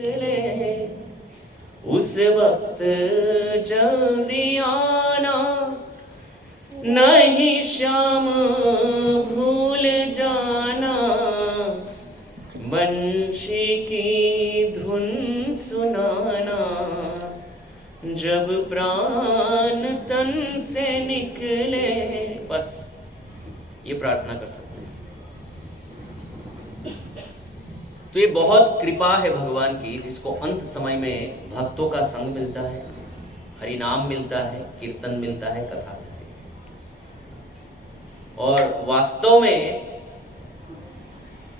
निकले उस वक्त जल्दी आना, नहीं श्याम भूल जाना, बंशी की धुन सुनाना, जब प्राण तन से निकले। बस ये प्रार्थना कर सकते हैं। तो ये बहुत कृपा है भगवान की, जिसको अंत समय में भक्तों का संग मिलता है, हरि नाम मिलता है, कीर्तन मिलता है, कथा मिलती है। और वास्तव में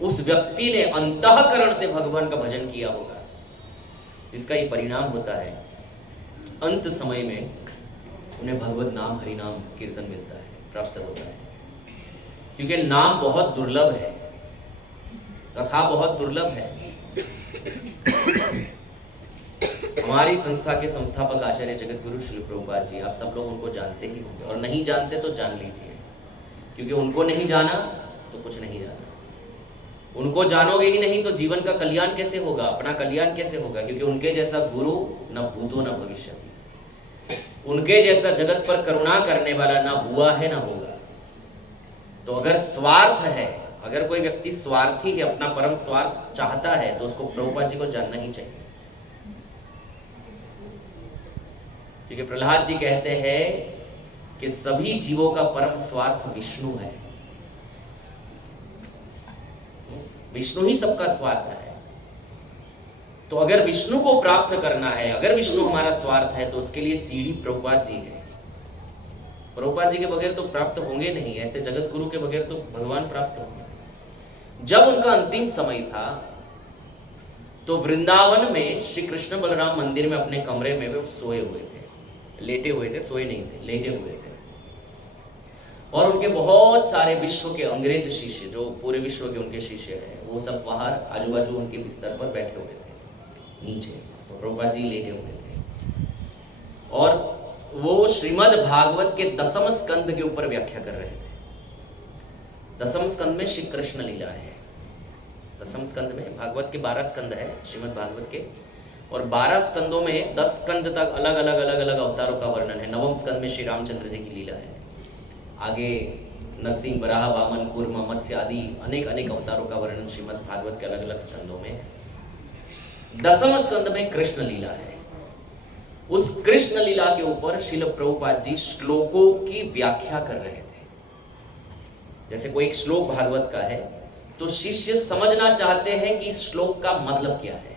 उस व्यक्ति ने अंतःकरण से भगवान का भजन किया होगा, जिसका ये परिणाम होता है अंत समय में उन्हें भगवत नाम, हरि नाम, कीर्तन मिलता है, प्राप्त होता है। क्योंकि नाम बहुत दुर्लभ है, कथा बहुत दुर्लभ है। हमारी संस्था के संस्थापक आचार्य जगत गुरु श्री प्रभुपाद जी, आप सब लोग उनको जानते ही होंगे, और नहीं जानते तो जान लीजिए, क्योंकि उनको नहीं जाना तो कुछ नहीं जाना। उनको जानोगे ही नहीं तो जीवन का कल्याण कैसे होगा, अपना कल्याण कैसे होगा? क्योंकि उनके जैसा गुरु न भूतो न भविष्य, उनके जैसा जगत पर करुणा करने वाला ना हुआ है ना होगा। तो अगर स्वार्थ है, अगर कोई व्यक्ति स्वार्थी है, अपना परम स्वार्थ चाहता है, तो उसको प्रभुपाद जी को जानना ही चाहिए। क्योंकि प्रहलाद जी कहते हैं कि सभी जीवों का परम स्वार्थ विष्णु है, विष्णु ही सबका स्वार्थ है। तो अगर विष्णु को प्राप्त करना है, अगर विष्णु हमारा स्वार्थ है, तो उसके लिए सीढ़ी प्रभुपाद जी है। प्रभुपाद जी के बगैर तो प्राप्त होंगे नहीं, ऐसे जगत गुरु के बगैर तो भगवान प्राप्त होंगे। जब उनका अंतिम समय था तो वृंदावन में श्री कृष्ण बलराम मंदिर में अपने कमरे में वे सोए हुए थे, लेटे हुए थे, सोए नहीं थे, लेटे हुए थे। और उनके बहुत सारे विश्व के अंग्रेज शिष्य, जो पूरे विश्व के उनके शिष्य हैं, वो सब बाहर आजू बाजू उनके बिस्तर पर बैठे हुए थे नीचे, तो प्रभुपाद जी लेटे हुए थे। और वो श्रीमद् भागवत के 10वें स्कंद के ऊपर व्याख्या कर रहे थे। 10वें स्कंद में श्री कृष्ण लीला है। 10वें स्कंद में, भागवत के 12 स्कंद है श्रीमद् भागवत के, और 12 स्कंदों में 10 स्कंद तक अलग अलग अवतारों का वर्णन है। 9वें स्कंद में श्री रामचंद्र जी की लीला है। आगे नरसिंह, वराह, वामन, कूर्म, मत्स्य आदि अनेक अवतारों का वर्णन श्रीमद् भागवत के अलग अलग स्कंदों में है। 10वें स्कंद में कृष्ण लीला है। उस कृष्ण लीला के ऊपर श्रील प्रभुपाद जी श्लोकों की व्याख्या कर रहे थे। जैसे कोई एक श्लोक भागवत का है, तो शिष्य समझना चाहते हैं कि इस श्लोक का मतलब क्या है,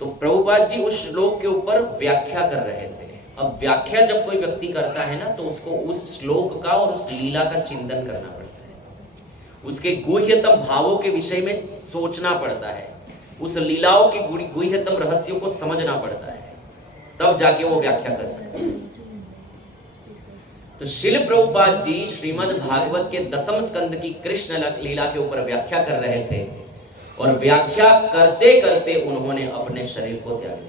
तो प्रभुपाद जी उस श्लोक के ऊपर व्याख्या कर रहे थे। अब व्याख्या जब कोई व्यक्ति करता है ना, तो उसको उस श्लोक का और उस लीला का चिंतन करना पड़ता है, उसके गुह्यतम भावों के विषय में सोचना पड़ता है, उस लीलाओं के गुह्यतम रहस्यों को समझना पड़ता है, तब जाके वो व्याख्या कर सकते हैं। तो श्रील प्रभुपाद जी श्रीमद् भागवत के 10वें स्कंद की कृष्ण लीला के ऊपर व्याख्या कर रहे थे, और व्याख्या करते करते उन्होंने अपने शरीर को त्याग दिया।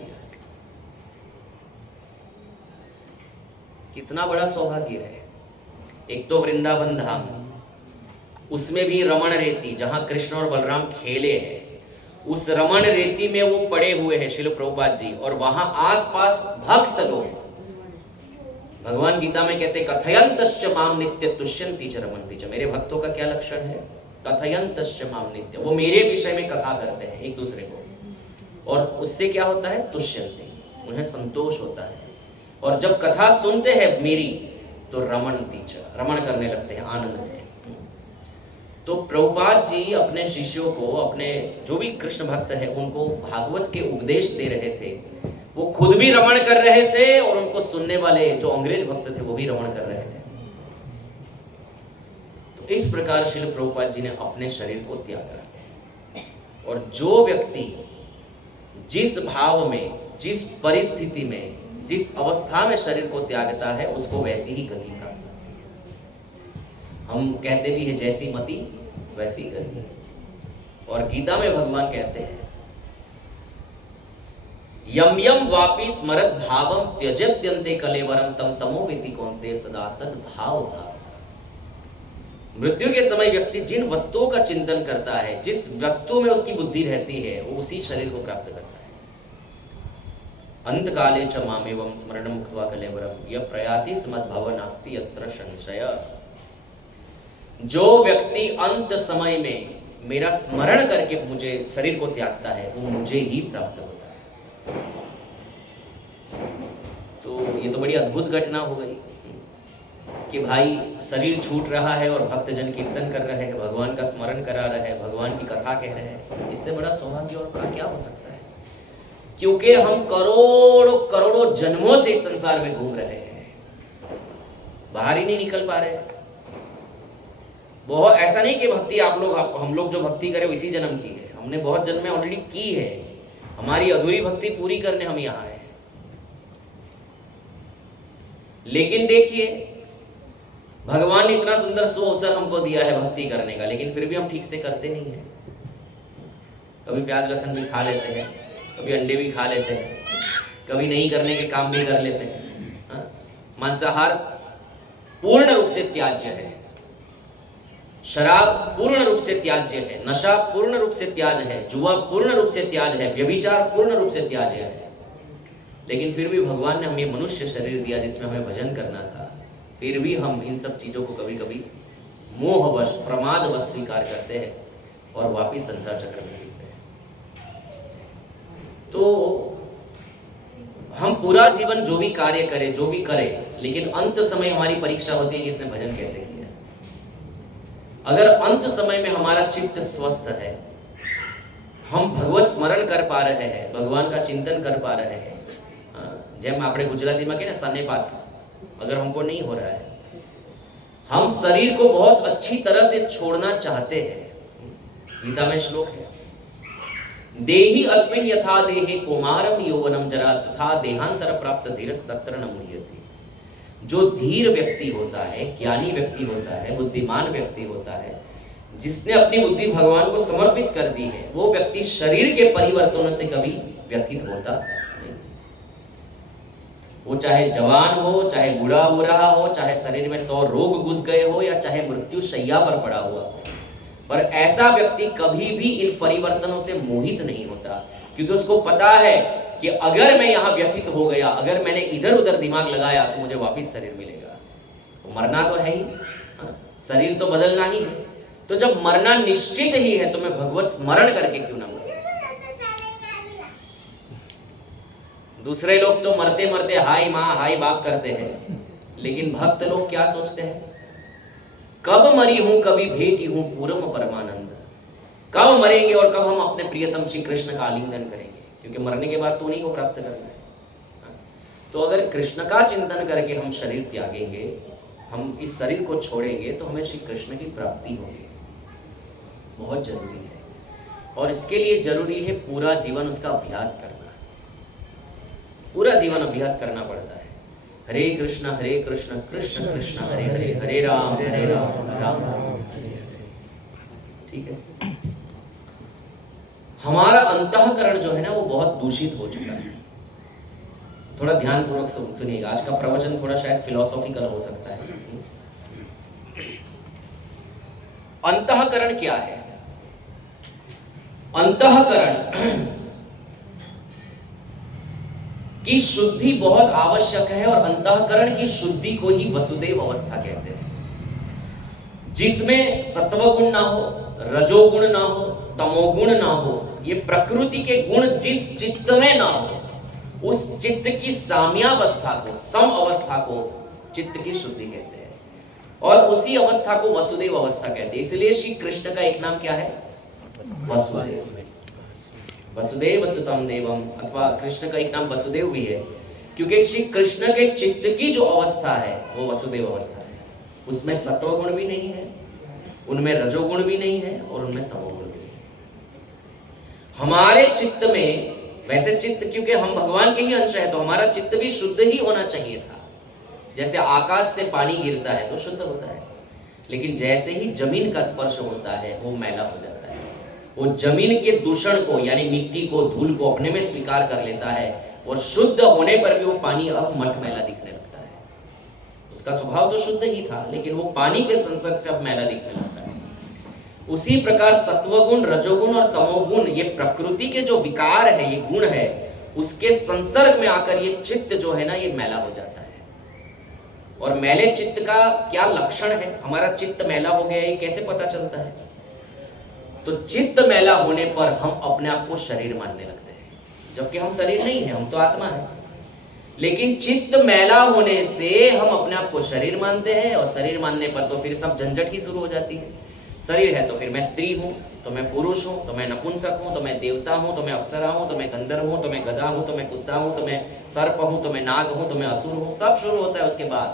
कितना बड़ा सौभाग्य है। एक तो वृंदावन धाम, उसमें भी रमण रेती, जहां कृष्ण और बलराम खेले हैं, उस रमण रेती में वो पड़े हुए हैं श्रील प्रभुपाद जी, और वहां आसपास भक्त लोग। भगवान गीता में कहते कथयंतश्च माम नित्य तुष्यन्ति च रमन्ति च। मेरे भक्तों का क्या लक्षण है? कथयंतश्च माम नित्य, वो मेरे विषय में कथा करते हैं एक दूसरे को, और उससे क्या होता है? तुष्यन्ति, उन्हें संतोष होता है। और जब कथा सुनते हैं मेरी, तो रमन्ति च, रमण करने लगते हैं, आनंद में। तो प्रभुपाद जी अपने शिष्यों को, अपने जो भी कृष्ण भक्त है, उनको भागवत के उपदेश दे रहे थे। वो खुद भी रमण कर रहे थे, और उनको सुनने वाले जो अंग्रेज भक्त थे, वो भी रमण कर रहे थे। तो इस प्रकार श्रील प्रभुपाद जी ने अपने शरीर को त्यागा। और जो व्यक्ति जिस भाव में, जिस परिस्थिति में, जिस अवस्था में शरीर को त्यागता है, उसको वैसी ही गति प्राप्त होती है। हम कहते भी हैं जैसी मति वैसी गति। और गीता में भगवान कहते हैं यम यम वापि स्मरत भावम त्यजत्यन्ते कलेवरम तम तमो वेति कौन्तेय सदा तद भाव भाव। मृत्यु के समय व्यक्ति जिन वस्तुओं का चिंतन करता है, जिस वस्तु में उसकी बुद्धि रहती है, वो उसी शरीर को प्राप्त करता है। अंत काले च मामेवं स्मरणं मुक्त्वा कलेवरं यः प्रयाति स्मद्भव नास्ति यत्र संशय। जो व्यक्ति अंत समय में मेरा स्मरण करके मुझे शरीर को त्यागता है, वो मुझे ही प्राप्त होता है। तो ये तो बड़ी अद्भुत घटना हो गई कि भाई शरीर छूट रहा है और भक्तजन कीर्तन कर रहे हैं, भगवान का स्मरण करा रहे हैं, भगवान की कथा कह रहे हैं। इससे बड़ा सौभाग्य और क्या हो सकता है? क्योंकि हम करोड़ों करोड़ों जन्मों से इस संसार में घूम रहे हैं, बाहर ही नहीं निकल पा रहे। बहुत ऐसा नहीं कि भक्ति हम लोग जो भक्ति करें इसी जन्म की है, हमने बहुत जन्म में ऑलरेडी की है। हमारी अधूरी भक्ति पूरी करने हम यहाँ आए। लेकिन देखिए, भगवान ने इतना सुंदर अवसर हमको दिया है भक्ति करने का, लेकिन फिर भी हम ठीक से करते नहीं है। कभी प्याज लहसुन भी खा लेते हैं, कभी अंडे भी खा लेते हैं, कभी नहीं करने के काम भी कर लेते हैं। मांसाहार पूर्ण रूप से त्याज्य है, शराब पूर्ण रूप से त्याज्य है, नशा पूर्ण रूप से त्याज्य है, जुआ पूर्ण रूप से त्याज्य है, व्यभिचार पूर्ण रूप से त्याज्य है। लेकिन फिर भी भगवान ने हमें मनुष्य शरीर दिया जिसमें हमें भजन करना था। फिर भी हम इन सब चीजों को कभी कभी मोहवश, प्रमादवश स्वीकार करते हैं और वापिस संसार चक्र में गिरते हैं। तो हम पूरा जीवन जो भी कार्य करें, जो भी करें, लेकिन अंत समय हमारी परीक्षा होती है कि इसने भजन कैसे किया। अगर अंत समय में हमारा चित्त स्वस्थ है, हम भगवत स्मरण कर पा रहे हैं, भगवान का चिंतन कर पा रहे हैं, जब આપણે ગુજરાતીમાં કહે ને સનેપાત, अगर हमको नहीं हो रहा है, हम शरीर को बहुत अच्छी तरह से छोड़ना चाहते हैं। गीता में श्लोक है, देहि अस्मिन् यथा देहे कौमारम यौवनम जरा तथा देहांतर प्राप्त धीरस् तत्र न मुह्यति। जो धीर व्यक्ति होता है, ज्ञानी व्यक्ति होता है, बुद्धिमान व्यक्ति होता है, जिसने अपनी बुद्धि भगवान को समर्पित कर दी है, वो व्यक्ति शरीर के परिवर्तनों से कभी व्यथित होता नहीं। वो चाहे जवान हो, चाहे बूढ़ा हो रहा हो, चाहे शरीर में 100 रोग घुस गए हो, या चाहे मृत्यु शैया पर पड़ा हुआ हो, पर ऐसा व्यक्ति कभी भी इन परिवर्तनों से मोहित नहीं होता, क्योंकि उसको पता है कि अगर मैं यहाँ व्यथित हो गया, अगर मैंने इधर उधर दिमाग लगाया, तो मुझे वापिस शरीर मिलेगा। तो मरना तो है ही, शरीर तो बदलना ही है। तो जब मरना निश्चित ही है, तो मैं भगवत स्मरण करके क्यों ना मरूं। दूसरे लोग तो मरते मरते हाय माँ हाय बाप करते हैं, लेकिन भक्त लोग क्या सोचते हैं, कब मरी हूं कभी भेटी हूं पूरम परमानंद। कब मरेंगे और कब हम अपने प्रियतम श्री कृष्ण का आलिंगन करेंगे, क्योंकि मरने के बाद तो उन्हीं को प्राप्त करना है। तो अगर कृष्ण का चिंतन करके हम शरीर त्यागेंगे, हम इस शरीर को छोड़ेंगे, तो हमें श्री कृष्ण की प्राप्ति होगी। बहुत जरूरी है, और इसके लिए जरूरी है पूरा जीवन उसका अभ्यास करना। पूरा जीवन अभ्यास करना पड़ता है। हरे कृष्ण कृष्ण कृष्ण हरे हरे, हरे राम राम राम हरे हरे। ठीक है, हमारा अंतःकरण जो है ना, वो बहुत दूषित हो चुका है। थोड़ा ध्यान पूर्वक सुनिएगा, आज का प्रवचन थोड़ा शायद फिलोसॉफिकल हो सकता है। अंतःकरण क्या है? अंतःकरण की शुद्धि बहुत आवश्यक है, और अंतःकरण की शुद्धि को ही वसुदेव अवस्था कहते हैं, जिसमें सत्वगुण ना हो, रजोगुण ना हो, तमोगुण ना हो, ये प्रकृति के गुण जिस चित्त में ना हो, उस चित्त की साम्यावस्था को, सम अवस्था को चित्त की शुद्धि कहते हैं, और उसी अवस्था को वसुदेव अवस्था कहते हैं। इसलिए श्री कृष्ण का एक नाम क्या है? वसुदेव। वसुदेव सुतम देवम, अथवा कृष्ण का एक नाम वसुदेव भी है, क्योंकि श्री कृष्ण के चित्त की जो अवस्था है वो वसुदेव अवस्था है। उसमें सत्वगुण भी नहीं है, उनमें रजोगुण भी नहीं है, और उनमें तमोगुण भी नहीं है। हमारे चित्त में, वैसे चित्त क्योंकि हम भगवान के ही अंश है, तो हमारा चित्त भी शुद्ध ही होना चाहिए था। जैसे आकाश से पानी गिरता है तो शुद्ध होता है, लेकिन जैसे ही जमीन का स्पर्श होता है वो मैला हो जाता है। वो जमीन के दूषण को, यानी मिट्टी को, धूल को अपने में स्वीकार कर लेता है, और शुद्ध होने पर भी वो पानी अब मटमैला दिखने लगता है। तो उसका स्वभाव तो शुद्ध ही था, लेकिन वो पानी के संसर्ग से अब मैला दिखने लगता है। उसी प्रकार सत्वगुण, रजोगुण और तमोगुण, ये प्रकृति के जो विकार है, ये गुण है, उसके संसर्ग में आकर ये चित्त जो है ना, ये मैला हो जाता है। और मैले चित्त का क्या लक्षण है? हमारा चित्त मैला हो गया, ये कैसे पता चलता है? तो चित्त मैला होने पर हम अपने आप को शरीर मानने लगते हैं, जबकि हम शरीर नहीं है, हम तो आत्मा है। लेकिन चित्त मैला होने से हम अपने आप को शरीर मानते हैं, और शरीर मानने पर तो फिर सब झंझट ही शुरू हो जाती है। शरीर है तो फिर मैं स्त्री हूं, तो मैं पुरुष हूं, तो मैं नपुंसक हूं, तो मैं देवता हूं, तो मैं अप्सरा हूं, तो मैं गंधर्व हूं, तो मैं गधा हूं, तो मैं कुत्ता हूं, तो मैं सर्प हूं, तो मैं नाग हूं, तो मैं असुर हूं, सब शुरू होता है उसके बाद।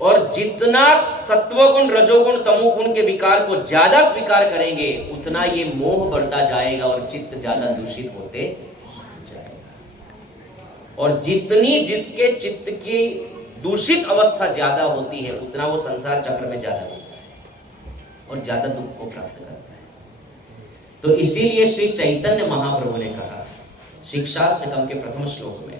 और जितना सत्वगुण, रजोगुण, तमोगुण के विकार को ज्यादा स्वीकार करेंगे, उतना ये मोह बढ़ता जाएगा और चित्त ज्यादा दूषित होते जाएगा। और जितनी जिसके चित्त की दूषित अवस्था ज्यादा होती है, उतना वो संसार चक्र में ज्यादा होता है और ज्यादा दुख को प्राप्त करता है। तो इसीलिए श्री चैतन्य महाप्रभु ने कहा शिक्षाष्टकम के प्रथम श्लोक में,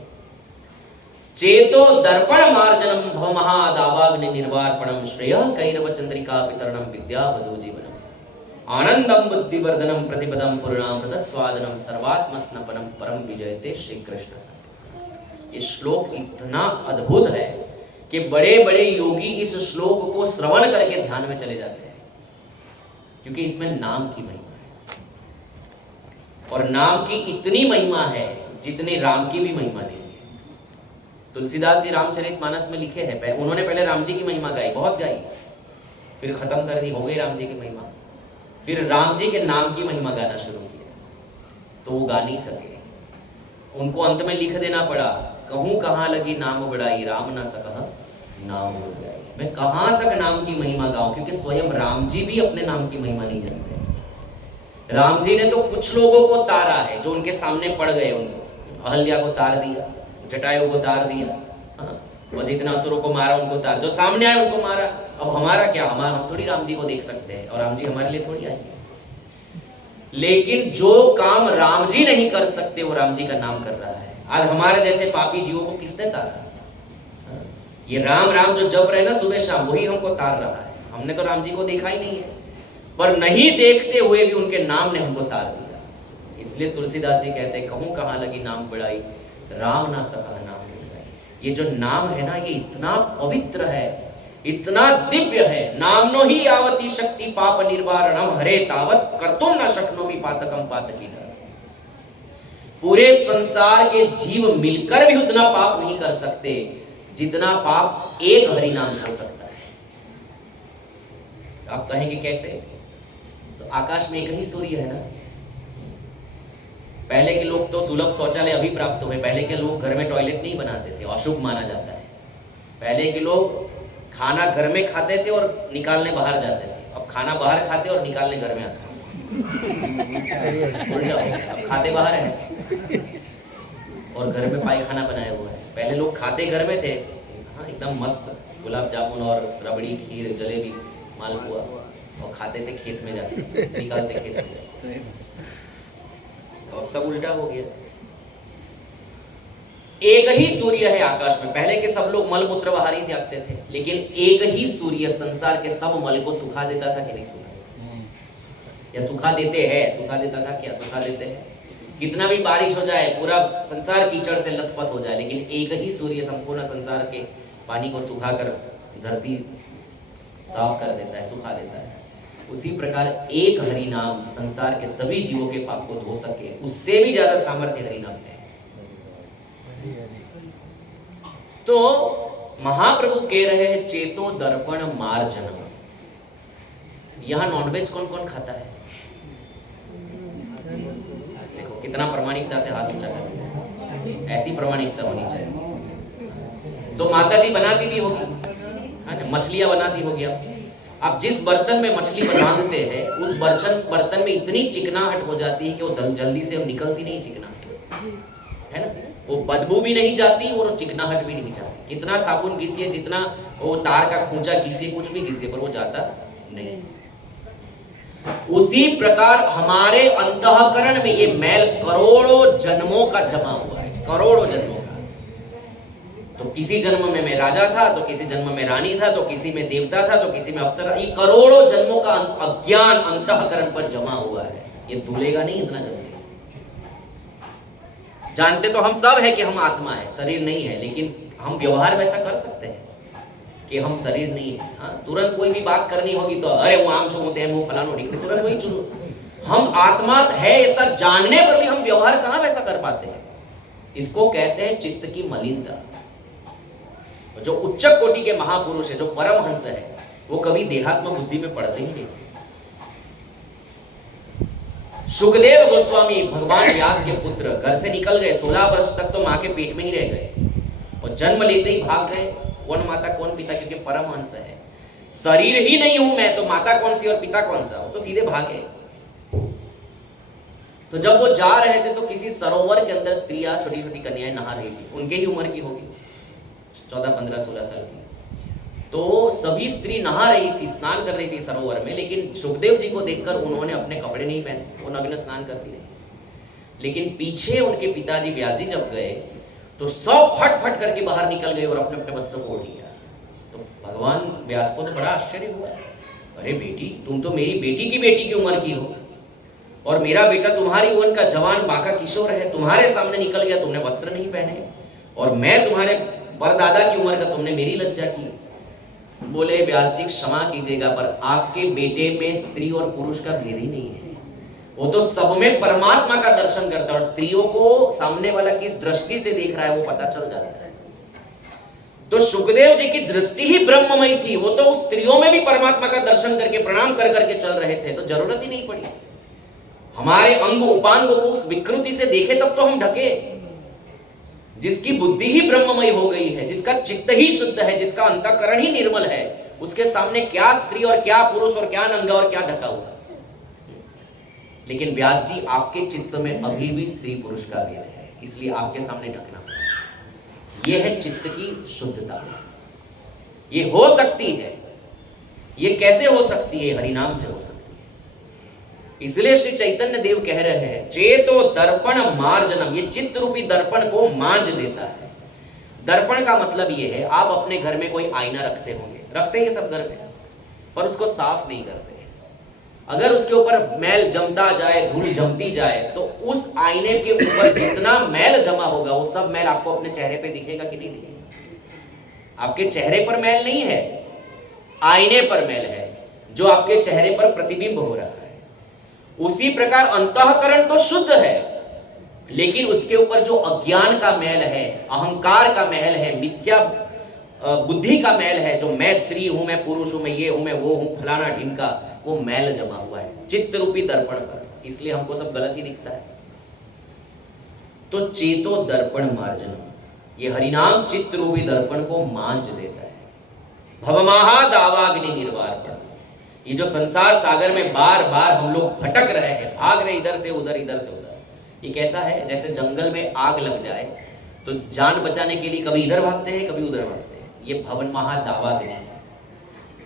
चेतो दर्पण मार्जनम भव महादावाग्नि निर्वार्पणम श्रेय कैरव चंद्रिका वितरणम विद्यावधू जीवनम आनंदम बुद्धिवर्धनम प्रतिपदम पूर्णामृत स्वादनम सर्वात्म स्नपनम परम विजयते श्री कृष्ण संत। ये श्लोक इतना अद्भुत है कि बड़े बड़े योगी इस श्लोक को श्रवण करके ध्यान में चले जाते हैं, क्योंकि इसमें नाम की महिमा है। और नाम की इतनी महिमा है जितनी राम की भी महिमा नहीं है। तुलसीदास जी रामचरितमानस में लिखे हैं, उन्होंने पहले राम जी की महिमा गाई, बहुत गाई, फिर खत्म कर दी, हो गई राम जी की महिमा। फिर राम जी के नाम की महिमा गाना शुरू किया, तो वो गा नहीं सके, उनको अंत में लिख देना पड़ा, कहूं कहां लगी नाम बड़ाई, राम ना सकह नाम बड़ाई। मैं कहां तक नाम की महिमा गाऊं, क्योंकि स्वयं राम जी भी अपने नाम की महिमा नहीं जानते। राम जी ने तो कुछ लोगों को तारा है जो उनके सामने पड़ गए, उनको अहल्या को तार दिया, जटायु को तार दिया, और जितना असुरों को मारा उनको तार, जो सामने आए उनको मारा। अब हमारा क्या, हम थोड़ी राम जी को देख सकते हैं, और राम जी हमारे लिए थोड़ी आएंगे। लेकिन जो काम राम जी नहीं कर सकते वो राम जी का नाम कर रहा है। आज हमारे जैसे पापी जीवों को किसने तारा? ये राम राम जो जप रहे ना सुबह शाम, वही हमको तार रहा है। हमने तो राम जी को देखा ही नहीं है, पर नहीं देखते हुए भी उनके नाम ने हमको तार दिया। इसलिए तुलसीदास जी कहते हैं, कहूं कहां लगी नाम बड़ाई, राम ना सका नाम बड़ाई। ये जो नाम है ना, ये इतना पवित्र है, इतना दिव्य है। नामनो ही आवती शक्ति पाप निर्वारणम हरे तावत कर्तुम न शक्नोमि पातकम पातकी। पूरे संसार के जीव मिलकर भी उतना पाप नहीं कर सकते जितना पाप एक हरि नाम कर सकता है। आप कहेंगे कैसे? तो आकाश में एक ही सूर्य है ना। पहले के लोग तो सुलभ शौचालय अभी प्राप्त हुए, पहले के लोग घर में टॉयलेट नहीं बनाते थे, अशुभ माना जाता है। पहले के लोग खाना घर में खाते थे और निकालने बाहर जाते थे, अब खाना बाहर खाते और निकालने घर में आते अब खाते बाहर है और घर में पायखाना बनाया हुआ है। पहले लोग खाते घर में थे, हाँ एकदम मस्त गुलाब जामुन और रबड़ी, खीर, जलेबी, मालपुआ, और खाते थे खेत में जाके, निकालते खेत में। और सब उल्टा हो गया। एक ही सूर्य है आकाश में। पहले के सब लोग मल मूत्र बाहर ही त्यागते थे, लेकिन एक ही सूर्य संसार के सब मल को सुखा देता था कि नहीं सुखा? या सुखा देते हैं? सुखा देता था क्या? सुखा देते हैं। कितना भी बारिश हो जाए, पूरा संसार कीचड़ से लथपथ हो जाए, लेकिन एक ही सूर्य संपूर्ण संसार के पानी को सुखाकर धरती साफ कर देता है, सुखा देता है। उसी प्रकार एक हरि नाम संसार के सभी जीवों के पाप को धो सके, उससे भी ज्यादा सामर्थ्य हरि नाम है। तो महाप्रभु कह रहे हैं चेतो दर्पण मार्जनम। यहां नॉनवेज कौन कौन खाता है? देखो कितना प्रामाणिकता से हाथ ऊंचा कर, ऐसी प्रामाणिकता होनी चाहिए। तो माता जी बनाती भी होगी, मछलियां बनाती होगी। अब जिस बर्तन में मछली बनाते हैं, उस बर्तन में इतनी चिकनाहट हो जाती है कि वो जल्दी से निकलती नहीं चिकनाहट, है ना। वो बदबू भी नहीं जाती और चिकनाहट भी नहीं जाती। कितना साबुन घिसिए, जितना वो तार का खूंचा घिसिए, कुछ भी घिसिए, पर वो जाता नहीं। उसी प्रकार हमारे अंतःकरण में ये मैल करोड़ों जन्मों का जमा हुआ है, करोड़ों जन्मों का। तो किसी जन्म में मैं राजा था, तो किसी जन्म में रानी था, तो किसी में देवता था, तो किसी में अप्सरा। ये करोड़ों जन्मों का अज्ञान अंतःकरण पर जमा हुआ है, ये धुलेगा नहीं इतना जल्दी। जानते तो हम सब है कि हम आत्मा है, शरीर नहीं है, लेकिन हम व्यवहार वैसा कर सकते हैं कि हम शरीर नहीं है। हाँ, तुरंत कोई भी बात करनी होगी तो अरे वो आम होते हैं, वो फलानो ढिकड़े, तुरंत वही शुरू। हम आत्मा है ऐसा जानने पर भी हम व्यवहार कहां वैसा कर पाते हैं। इसको कहते हैं चित्त की मलिनता। जो उच्च कोटि के महापुरुष है, जो परमहंस है, वो कभी देहात्म बुद्धि में पड़ते ही नहीं। सुखदेव गोस्वामी भगवान व्यास के पुत्र घर से निकल गए, 16 वर्ष तक तो मां के पेट में ही रह गए और जन्म लेते ही भाग गए। कौन माता कौन पिता, क्योंकि परमहंस है। शरीर ही नहीं हूं मैं, तो माता कौन सी और पिता कौन सा, वो तो सीधे भागे। तो जब वो जा रहे थे तो किसी सरोवर के अंदर स्त्रियां, छोटी छोटी कन्याएं नहा रही थी, उनके ही उम्र की होगी, 14, 15, 16 साल की। तो सभी स्त्री नहा रही थी, स्नान कर रही थी सरोवर में, लेकिन सुखदेव जी को देखकर उन्होंने अपने कपड़े नहीं पहने, वो नग्न स्नान करती रही। लेकिन पीछे उनके पिताजी व्यास जी जब गए तो सब फट फट करके बाहर निकल गए और अपने अपने वस्त्र को ओढ़ लिया। तो भगवान व्यास को तो बड़ा आश्चर्य हुआ, अरे बेटी, तुम तो मेरी बेटी की उम्र की हो और मेरा बेटा तुम्हारी उम्र का जवान बाका किशोर है, तुम्हारे सामने निकल गया, तुमने वस्त्र नहीं पहने, और मैं तुम्हारे परदादा की उम्र का, तुमने मेरी लज्जा की। बोले व्यास जी क्षमा कीजिएगा, पर आपके बेटे में स्त्री और पुरुष का भेद ही नहीं है, वो तो सब में परमात्मा का दर्शन करता है, और स्त्रियों को सामने वाला किस दृष्टि से देख रहा है वो पता चल जाता है। तो सुखदेव जी की दृष्टि ही ब्रह्ममयी थी, वो तो उस स्त्रियों में भी परमात्मा का दर्शन करके प्रणाम कर करके चल रहे थे, तो जरूरत ही नहीं पड़ी हमारे अंग उपांग को उस विकृति से देखे तब तो हम ढके। जिसकी बुद्धि ही ब्रह्ममयी हो गई है, जिसका चित्त ही शुद्ध है, जिसका अंतःकरण ही निर्मल है, उसके सामने क्या स्त्री और क्या पुरुष और क्या नंगा और क्या ढका हुआ। लेकिन व्यास जी, आपके चित्त में अभी भी स्त्री पुरुष का भेद है, इसलिए आपके सामने ढकना पड़ा। यह है चित्त की शुद्धता। ये हो सकती है, ये कैसे हो सकती है? हरिनाम से हो सकती है। इसलिए श्री चैतन्य देव कह रहे हैं, चेतो दर्पण मार्जनम, ये चित्त रूपी दर्पण को मांज देता है। दर्पण का मतलब ये है, आप अपने घर में कोई आईना रखते होंगे, रखते हैं सब घर में, पर उसको साफ नहीं करते। अगर उसके ऊपर मैल जमता जाए, धूल जमती जाए, तो उस आईने के ऊपर जितना मैल जमा होगा वो सब मैल आपको अपने चेहरे पे दिखेगा कि नहीं दिखेगा? आपके चेहरे पर मैल नहीं है, आईने पर मैल है, जो आपके चेहरे पर प्रतिबिंब हो रहा है। उसी प्रकार अंतःकरण तो शुद्ध है, लेकिन उसके ऊपर जो अज्ञान का मैल है, अहंकार का मैल है, मिथ्या बुद्धि का मैल है, जो मैं स्त्री हूं, मैं पुरुष हूं, मैं ये हूं, मैं वो हूं, फलाना ढिमका, वो मैल जमा हुआ है चित्त रूपी दर्पण पर, इसलिए हमको सब गलत ही दिखता है। तो चेतो दर्पण मार्जन, ये हरिनाम चित्त रूपी दर्पण को मांझ देता है। भवमाहा दावाग्नि निर्वापण, ये जो संसार सागर में बार बार हम लोग भटक रहे हैं, भाग रहे इधर से उधर, इधर से उधर, ये कैसा है? जैसे जंगल में आग लग जाए तो जान बचाने के लिए कभी इधर भागते हैं, कभी उधर भागते हैं। ये भवन महा दावाग्नि है,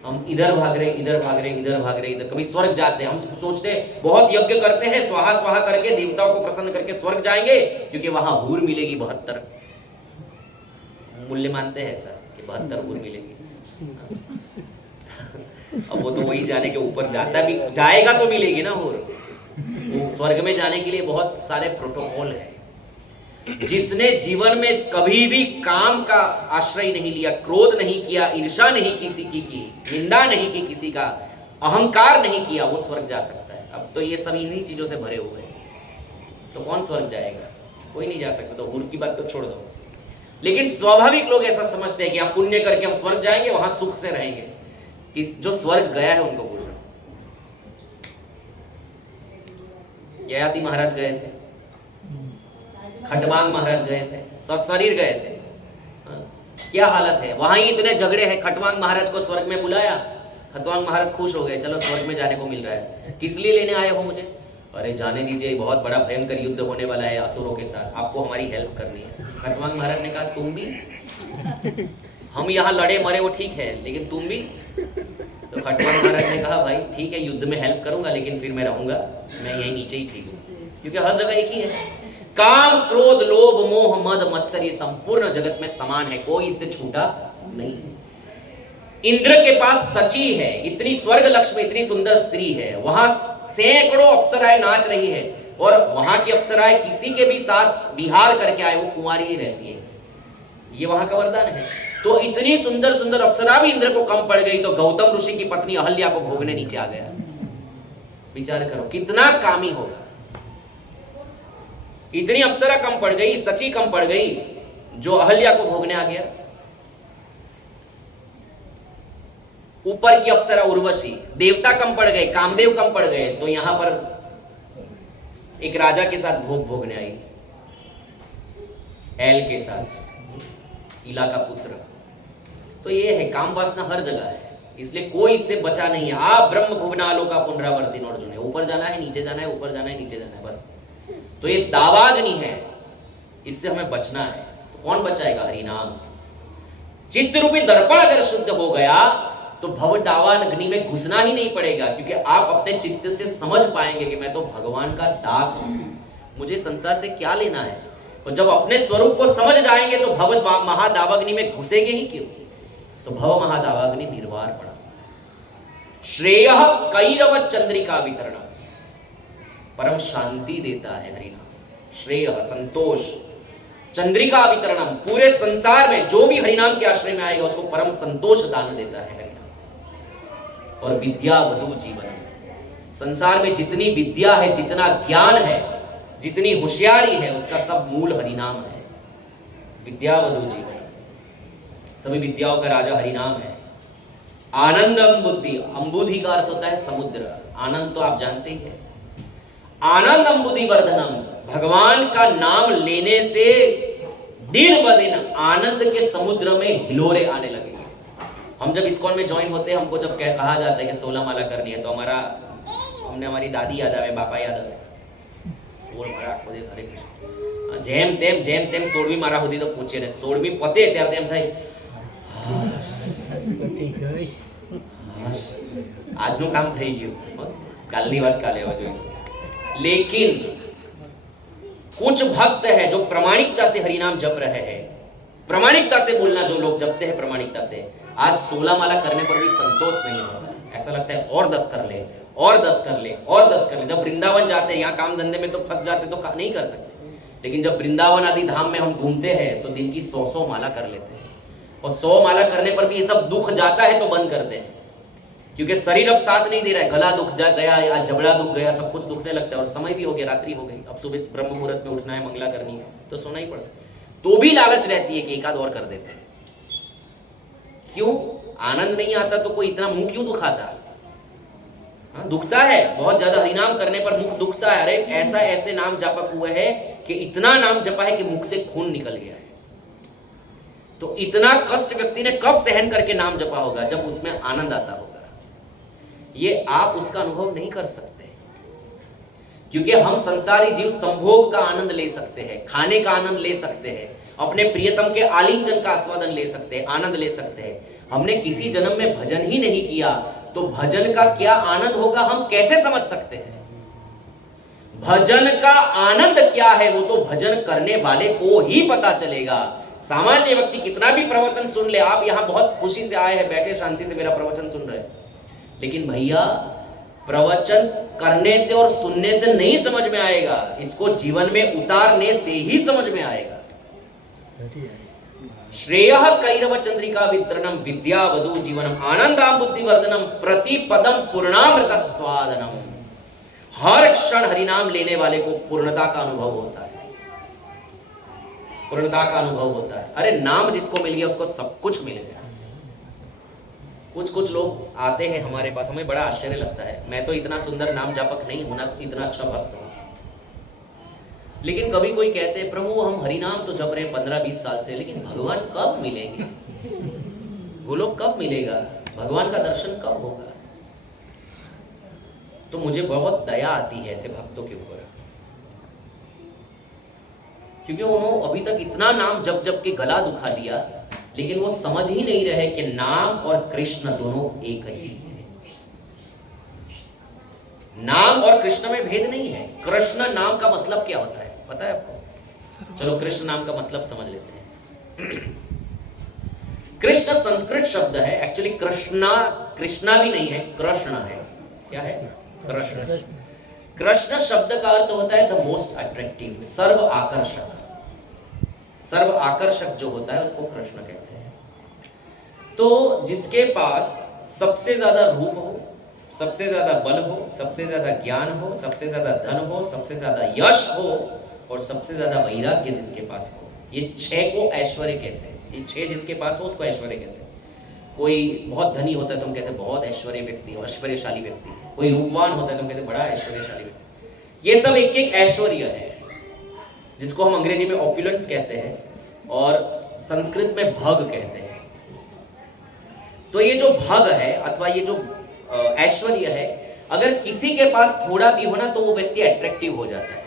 हम इधर भाग रहे, इधर भाग रहे, इधर भाग रहे, इधर। कभी स्वर्ग जाते हैं, हम सोचते हैं बहुत यज्ञ करते हैं, स्वाहा स्वाहा करके देवताओं को प्रसन्न करके स्वर्ग जाएंगे, क्योंकि वहां हूर मिलेगी 72 मूल्य मानते हैं ऐसा कि 72 हूर मिलेगी। अब वो तो वही जाने के ऊपर जाता भी जाएगा तो मिलेगी ना हूर। स्वर्ग में जाने के लिए बहुत सारे प्रोटोकॉल है। जिसने जीवन में कभी भी काम का आश्रय नहीं लिया, क्रोध नहीं किया, ईर्षा नहीं किसी की निंदा नहीं की, किसी का अहंकार नहीं किया, वो स्वर्ग जा सकता है। अब तो ये सब इन्हीं चीजों से भरे हुए हैं, तो कौन स्वर्ग जाएगा? कोई नहीं जा सकता। तो हूर की बात तो छोड़ दो। लेकिन स्वाभाविक लोग ऐसा समझते हैं कि हम पुण्य करके हम स्वर्ग जाएंगे, वहां सुख से रहेंगे। जो स्वर्ग गया है उनको पूछो। ययाति महाराज गए थे, खटवांग महाराज गए थे, सशरीर गए थे। क्या हालत है वहां ही, इतने झगड़े हैं। खटवांग महाराज को स्वर्ग में बुलाया, खटवांग महाराज खुश हो गए, चलो स्वर्ग में जाने को मिल रहा है। किस लिए लेने आए हो मुझे? अरे जाने दीजिए, बहुत बड़ा भयंकर युद्ध होने वाला है असुरों के साथ, आपको हमारी हेल्प करनी है। खटवांग महाराज ने कहा तुम भी? हम यहाँ लड़े मरे वो ठीक है, लेकिन तुम भी? तो खटवांग महाराज ने कहा भाई ठीक है, युद्ध में हेल्प करूंगा, लेकिन फिर मैं रहूंगा, मैं यहीं नीचे ही ठीक हूँ, क्योंकि हर जगह एक ही है। काम क्रोध लोभ मोह मद मत्सर ये संपूर्ण जगत में समान है, कोई इससे छूटा नहीं है। इंद्र के पास सची है, इतनी स्वर्ग लक्ष्मी, इतनी सुंदर स्त्री है, वहां सैकड़ों अप्सराएं नाच रही है, और वहां की अप्सराएं किसी के भी साथ विहार करके आए वो कुंवारी ही रहती है, ये वहां का वरदान है। तो इतनी सुंदर सुंदर अप्सरा भी इंद्र को कम पड़ गई, तो गौतम ऋषि की पत्नी अहल्या को भोगने नीचे आ गया। विचार करो कितना कामी होगा। इतनी अप्सरा कम पड़ गई, सची कम पड़ गई, जो अहल्या को भोगने आ गया। ऊपर की अप्सरा उर्वशी, देवता कम पड़ गए, कामदेव कम पड़ गए, तो यहां पर एक राजा के साथ भोग भोगने आई, एल के साथ, इला का पुत्र। तो ये है काम वासना हर जगह है, इसलिए कोई इससे बचा नहीं है। आप ब्रह्म भुवनालों का पुनरावर्ती अर्जुन है, ऊपर जाना है नीचे जाना है, ऊपर जाना है नीचे जाना है, बस। तो ये दावाग्नि है, इससे हमें बचना है। तो कौन बचाएगा? हरिनाम। चित्त रूपी दर्पण अगर शुद्ध हो गया तो भव दावाग्नि में घुसना ही नहीं पड़ेगा, क्योंकि आप अपने चित्त से समझ पाएंगे कि मैं तो भगवान का दास हूं, मुझे संसार से क्या लेना है। और जब अपने स्वरूप को समझ जाएंगे तो भव महादावाग्नि में घुसेंगे ही क्यों? तो भव महादावाग्नि निर्वार पड़ा। श्रेय कैरव चंद्रिका वितरण, परम शांति देता है हरिनाम। श्रेय संतोष, चंद्रिका वितरणम, पूरे संसार में जो भी हरिनाम के आश्रय में आएगा उसको परम संतोष दान देता है हरिनाम। और विद्या वधु जीवन, संसार में जितनी विद्या है, जितना ज्ञान है, जितनी होशियारी है, उसका सब मूल हरिनाम है। विद्या वधु जीवन, सभी विद्याओं का राजा हरिनाम है। आनंद अम्बुद्धि, अम्बुधि का अर्थ होता है समुद्र, आनंद तो आप जानते ही हैं। आनंद अम्बुधि वर्धनम, भगवान का नाम लेने से दिन ब दिन आनंद के समुद्र में हिलोरे आने लगेंगे। हम जब इस्कॉन में ज्वाइन होते हैं, हमको जब कहा जाता है कि 16 माला करनी है, तो हमने हमारी दादी याद आवे, बापा याद आवे, 16 माला खुदे सारे जेम तेम 16મી મારા સુધી તો પૂછે ને 16મી પતે ત્યારે એમ થાય આજનું કામ થઈ ગયું, કાલની વાત કાલે હવે જોઈશું। लेकिन कुछ भक्त है जो प्रामाणिकता से हरिनाम जप रहे हैं, प्रामाणिकता से बोलना जो लोग जपते हैं प्रामाणिकता से, आज 16 माला करने पर भी संतोष नहीं होता, ऐसा लगता है और 10 कर ले, और 10 कर ले, और 10 कर ले। जब वृंदावन जाते हैं, यहाँ काम धंधे में तो फंस जाते तो नहीं कर सकते, लेकिन जब वृंदावन आदि धाम में हम घूमते हैं तो दिन की 100 माला कर लेते हैं। और 100 माला करने पर भी ये सब दुख जाता है तो बंद करते हैं, क्योंकि शरीर अब साथ नहीं दे रहा है, गला दुख गया या जबड़ा दुख गया, सब कुछ दुखने लगता है, और समय भी हो गया, रात्रि हो गई, अब सुबह ब्रह्म मुहूर्त में उठना है, मंगला करनी है, तो सोना ही पड़ता है। तो भी लालच रहती है कि एक आध और कर देते हैं। क्यों? आनंद नहीं आता तो कोई इतना मुंह क्यों दुखाता? हाँ, दुखता है बहुत ज्यादा, हरिनाम करने पर मुख दुखता है। अरे ऐसे नाम जापक हुए हैं कि इतना नाम जपा है कि मुख से खून निकल गया है। तो इतना कष्ट व्यक्ति ने कब सहन करके नाम जपा होगा? जब उसमें आनंद आता होगा। ये आप उसका अनुभव नहीं कर सकते, क्योंकि हम संसारी जीव संभोग का आनंद ले सकते हैं, खाने का आनंद ले सकते हैं, अपने प्रियतम के आलिंगन का आस्वादन ले सकते हैं, आनंद ले सकते हैं। हमने किसी जन्म में भजन ही नहीं किया तो भजन का क्या आनंद होगा हम कैसे समझ सकते हैं? भजन का आनंद क्या है वो तो भजन करने वाले को ही पता चलेगा। सामान्य व्यक्ति कितना भी प्रवचन सुन ले, आप यहां बहुत खुशी से आए हैं, बैठे शांति से मेरा प्रवचन सुन रहे हैं, लेकिन भैया प्रवचन करने से और सुनने से नहीं समझ में आएगा, इसको जीवन में उतारने से ही समझ में आएगा। श्रेय कैरव चंद्रिका वितरणम विद्या वधु जीवनम आनंदाम बुद्धि वर्धनम प्रतिपदम पूर्णामृत स्वादनम। हर क्षण हरिनाम लेने वाले को पूर्णता का अनुभव होता है, पूर्णता का अनुभव होता है। अरे नाम जिसको मिल गया उसको सब कुछ मिल गया। कुछ लोग आते हैं हमारे पास, हमें बड़ा आश्चर्य लगता है, मैं तो इतना सुंदर नाम जापक नहीं हूं ना, इतना अच्छा भक्त हूं, लेकिन कभी कोई कहते हैं प्रभु हम हरिनाम तो जप रहे 15-20 साल से, लेकिन भगवान कब मिलेंगे? वो लोग कब मिलेगा? भगवान का दर्शन कब होगा? तो मुझे बहुत दया आती है ऐसे भक्तों के ऊपर, क्योंकि उन्होंने अभी तक इतना नाम जप के गला दुखा दिया, लेकिन वो समझ ही नहीं रहे कि नाम और कृष्ण दोनों एक ही है। नाम और कृष्ण में भेद नहीं है। कृष्ण नाम का मतलब क्या होता है पता है आपको? चलो कृष्ण नाम का मतलब समझ लेते हैं। कृष्ण संस्कृत शब्द है, एक्चुअली कृष्णा भी नहीं है, कृष्ण है। क्या है? कृष्ण। कृष्ण शब्द का अर्थ होता है द मोस्ट अट्रैक्टिव, सर्व आकर्षक। सर्व आकर्षक जो होता है उसको कृष्ण कहते हैं। तो जिसके पास सबसे ज्यादा रूप हो, सबसे ज्यादा बल हो, सबसे ज्यादा ज्ञान हो, सबसे ज्यादा धन हो, सबसे ज्यादा यश हो और सबसे ज्यादा वैराग्य जिसके पास हो, ये 6 को ऐश्वर्य कहते हैं। ये 6 जिसके पास हो उसको ऐश्वर्य कहते हैं। कोई बहुत धनी होता है तो हम कहते हैं बहुत ऐश्वर्य व्यक्ति, ऐश्वर्यशाली व्यक्ति। कोई रूपवान होता है तो हम कहते हैं बड़ा ऐश्वर्यशाली व्यक्ति। ये सब एक एक ऐश्वर्य है, जिसको हम अंग्रेजी में ऑपुलेंस कहते हैं और संस्कृत में भग कहते हैं। तो ये जो भग है अथवा ये जो ऐश्वर्य है, अगर किसी के पास थोड़ा भी हो ना तो वो व्यक्ति अट्रैक्टिव हो जाता है।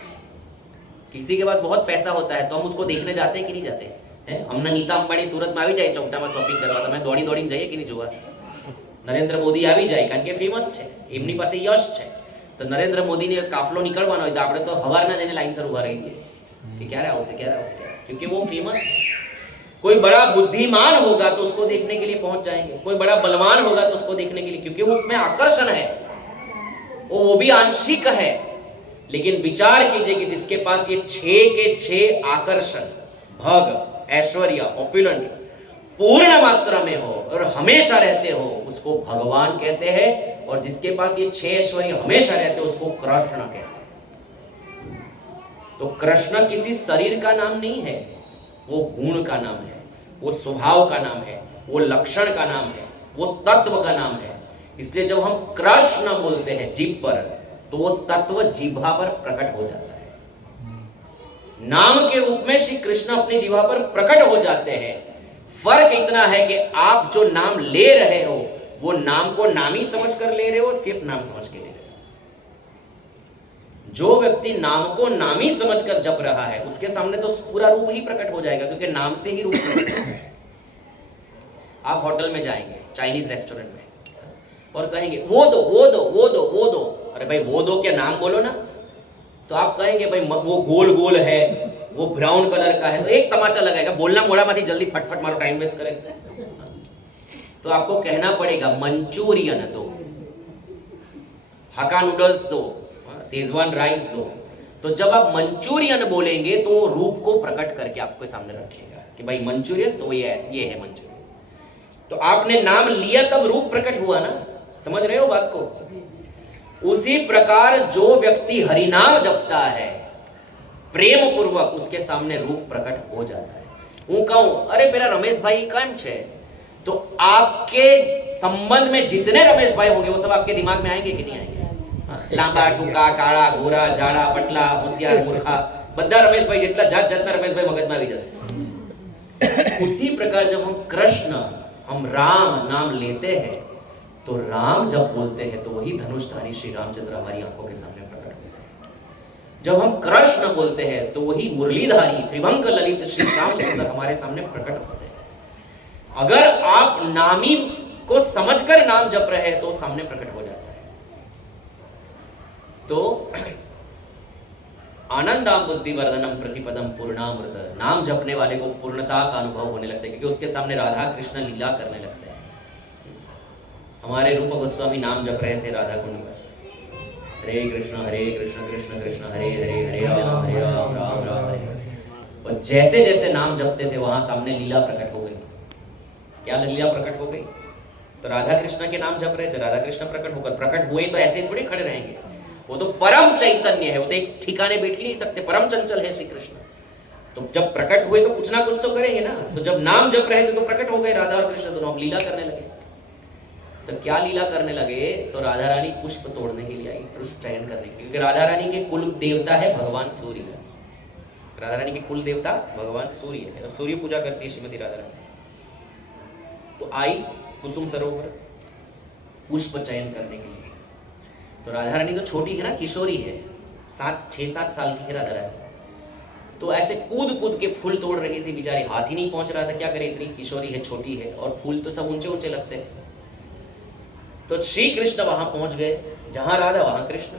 किसी के पास बहुत पैसा होता है तो हम उसको देखने जाते हैं कि नहीं जाते हैं? हमने नीता अंबानी सूरत में આવી જાય ચોકટામાં શોપિંગ કરવા, તમે દોડી દોડીને જઈએ કે નહીં જોવા? નરેન્દ્ર મોદી આવી જાય કારણ કે ફેમસ છે, એમની પાસે યશ છે। તો નરેન્દ્ર મોદીને કાફલો નીકળવાનો હોય તો આપણે તો હવારના જઈને લાઈનસર ઊભા રહીએ कि क्યારે આવશે ક્યારે આવશે, क्योंकि वो फेमस है। कोई बड़ा बुद्धिमान होगा तो उसको देखने के लिए पहुंच जाएंगे, कोई बड़ा बलवान होगा तो उसको देखने के लिए, क्योंकि उसमें आकर्षण है, वो भी आंशिक है। लेकिन विचार कीजिए कि जिसके पास ये 6 के 6 आकर्षण, भग, ऐश्वर्य, ऑपुलेंट पूर्ण मात्रा में हो और हमेशा रहते हो, उसको भगवान कहते हैं। और जिसके पास ये 6 ऐश्वर्य हमेशा रहते हो उसको कृष्ण कहते हैं। तो कृष्ण किसी शरीर का नाम नहीं है, वो गुण का नाम है, वो स्वभाव का नाम है, वो लक्षण का नाम है, वो तत्व का नाम है। इसलिए जब हम कृष्ण बोलते हैं जीभ पर, तो वो तत्व जीभा पर प्रकट हो जाता है। नाम के रूप में श्री कृष्ण अपनी जीभा पर प्रकट हो जाते हैं। फर्क इतना है कि आप जो नाम ले रहे हो वो नाम को नामी समझकर ले रहे हो, सिर्फ नाम समझ के ले रहे हो। जो व्यक्ति नाम को नामी समझकर जप रहा है उसके सामने तो पूरा रूप ही प्रकट हो जाएगा, क्योंकि नाम से ही रूप प्रकट होता है। आप होटल में जाएंगे, चाइनीज रेस्टोरेंट में, और कहेंगे वो दो वो दो वो दो वो दो। अरे भाई वो दो क्या, नाम बोलो ना। तो आप कहेंगे भाई वो गोल गोल है, वो ब्राउन कलर का है, तो एक तमाचा लगाएगा, बोलना मोड़ा मत, जल्दी फटफट मारो, टाइम वेस्ट करें। तो आपको कहना पड़ेगा मंचूरियन दो, हक्का नूडल्स दो, शेजवान राइस दो। तो जब आप मंचूरियन बोलेंगे तो रूप को प्रकट करके आपके सामने रखेगा कि भाई मंचूरियन, तो ये है मंचूरियन। तो आपने नाम लिया तब रूप प्रकट हुआ ना, समझ रहे हो बात को? उसी प्रकार जो व्यक्ति हरिनाम जपता है प्रेम पूर्वक, उसके सामने रूप प्रकट हो जाता है। હું કહું अरे मेरा रमेश भाई કેમ છે, तो आपके संबंध में जितने रमेश भाई होंगे वो सब आपके दिमाग में आएंगे कि नहीं आएंगे? लांबा टूका, काळा गोरा, जाड़ा पटला, होशियार मूर्खा, બધા रमेश भाई જેટલા જાત જાતના रमेश भाई મગજમાં આવી જશે। उसी प्रकार जब हम कृष्ण, हम राम नाम लेते हैं तो राम जब बोलते हैं तो वही धनुषधारी श्री रामचंद्र हमारी आंखों के सामने प्रकट होते हैं। जब हम कृष्ण बोलते हैं तो वही मुरलीधारी त्रिभंग ललित श्री श्याम सुंदर हमारे सामने प्रकट होते हैं। अगर आप नामी को समझकर नाम जप रहे हैं तो सामने प्रकट हो जाता है। तो आनंदाम बुद्धिवर्धनम प्रतिपदम पूर्णामृत, नाम जपने वाले को पूर्णता का अनुभव होने लगता है, क्योंकि उसके सामने राधा कृष्ण लीला करने लगते हैं। हमारे रूप गोस्वामी नाम जप रहे थे राधा कुंड पर, हरे कृष्ण कृष्ण कृष्ण हरे हरे, हरे राम राम राम हरे। और जैसे जैसे नाम जपते थे वहां सामने लीला प्रकट हो गई। क्या लीला प्रकट हो गई? तो राधा कृष्ण के नाम जप रहे थे, राधा कृष्ण प्रकट हुए तो ऐसे थोड़े खड़े रहेंगे, वो तो परम चैतन्य है, वो तो एक ठिकाने बैठ नहीं सकते, परम चंचल है श्री कृष्ण। तो जब प्रकट हुए तो कुछ ना कुछ तो करेंगे ना। तो जब नाम जप रहे थे तो प्रकट हो गए राधा और कृष्ण दोनों, लीला करने लगे। तो क्या लीला करने लगे? तो राधा रानी पुष्प तोड़ने के लिए आई, पुष्प चयन करने के लिए, क्योंकि राधा रानी के कुल देवता है भगवान सूर्य। राधा रानी के कुल देवता भगवान सूर्य है, और सूर्य पूजा करती है श्रीमती राधा रानी। तो आई कुसुम सरोवर पुष्प चयन करने के लिए। तो राधा रानी तो छोटी है ना, किशोरी है, 6-7 साल की है राधा रानी। तो ऐसे कूद कूद के फूल तोड़ रही थी बेचारी, हाथ ही नहीं पहुंच रहा था। क्या करे, इतनी किशोरी है, छोटी है, और फूल तो सब ऊंचे ऊंचे लगते हैं। तो श्री कृष्ण वहां पहुंच गए, जहां राधा वहां कृष्ण।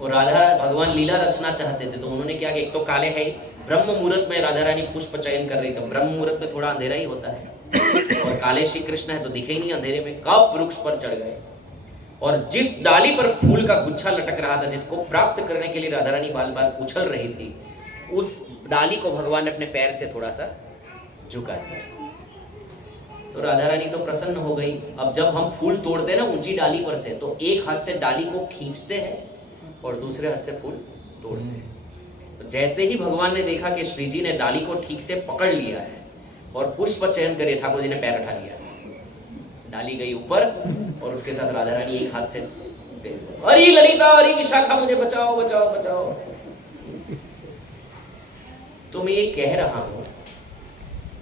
और राधा भगवान लीला रचना चाहते थे, तो उन्होंने क्या किया, एक तो काले है, ब्रह्म मुहूर्त में राधा रानी पुष्प चयन कर रही थी। ब्रह्म मुहूर्त में थोड़ा अंधेरा ही होता है और काले श्री कृष्ण है तो दिखे ही नहीं अंधेरे में, कब वृक्ष पर चढ़ गए और जिस डाली पर फूल का गुच्छा लटक रहा था, जिसको प्राप्त करने के लिए राधा रानी बाल बाल उछल रही थी, उस डाली को भगवान ने अपने पैर से थोड़ा सा झुका दिया। तो राधा रानी तो प्रसन्न हो गई। अब जब हम फूल तोड़ते हैं ना ऊंची डाली पर से, तो एक हाथ से डाली को खींचते हैं और दूसरे हाथ से फूल तोड़ते हैं। तो जैसे ही भगवान ने देखा कि श्री जी ने डाली को ठीक से पकड़ लिया है और पुष्प चयन करे, ठाकुर जी ने पैर उठा लिया, डाली गई ऊपर और उसके साथ राधा रानी एक हाथ से, हरी ललिता हरी विशाखा मुझे बचाओ बचाओ बचाओ। तो मैं ये कह रहा हूं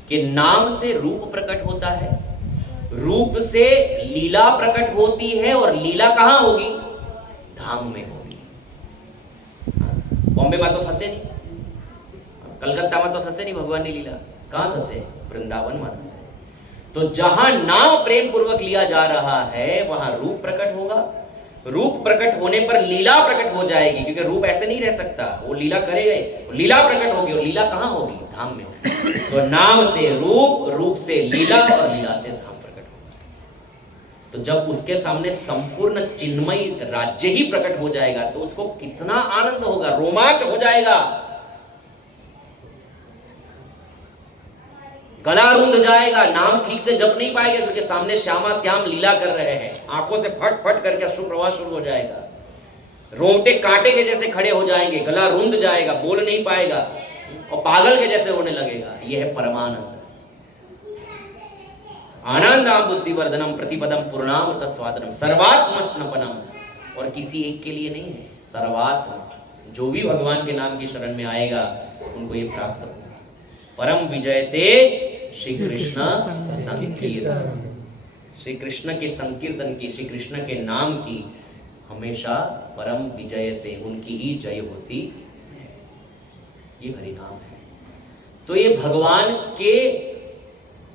कि नाम से रूप प्रकट होता है, रूप से लीला प्रकट होती है और लीला कहां होगी? धाम में होगी। बॉम्बे में तो थसे नहीं, कलकत्ता में तो थसे नहीं भगवान ने लीला, कहां थसे? वृंदावन में थसे। तो जहां नाम प्रेम पूर्वक लिया जा रहा है वहां रूप प्रकट होगा, रूप प्रकट होने पर लीला प्रकट हो जाएगी, क्योंकि रूप ऐसे नहीं रह सकता, वो लीला करेगा, लीला प्रकट होगी और लीला कहां होगी? धाम में होगी। तो नाम से रूप, रूप से लीला और लीला से धाम प्रकट होगा। तो जब उसके सामने संपूर्ण चिन्मयी राज्य ही प्रकट हो जाएगा तो उसको कितना आनंद होगा, रोमांच हो जाएगा, गला रुंध जाएगा, नाम ठीक से जप नहीं पाएगा क्योंकि सामने श्यामा श्याम लीला कर रहे हैं, आंखों से फट फट करके अश्रु प्रवाह शुरू हो जाएगा, रोंगटे कांटे के जैसे खड़े हो जाएंगे, गला रुंध जाएगा, बोल नहीं पाएगा और पागल के जैसे होने लगेगा। यह है परमानंद। आनंदाम बुद्धिवर्धनम प्रतिपदम पूर्णाम तस्वादनम सर्वात्म स्नपनम, और किसी एक के लिए नहीं है, सर्वात्म। जो भी भगवान के नाम की शरण में आएगा उनको ये प्राप्त होगा। परम विजयते श्री कृष्ण संकीर्तन, श्री कृष्ण के संकीर्तन की, श्री कृष्ण के नाम की हमेशा परम विजयते, उनकी ही जय होती है। ये हरि नाम है। तो ये भगवान के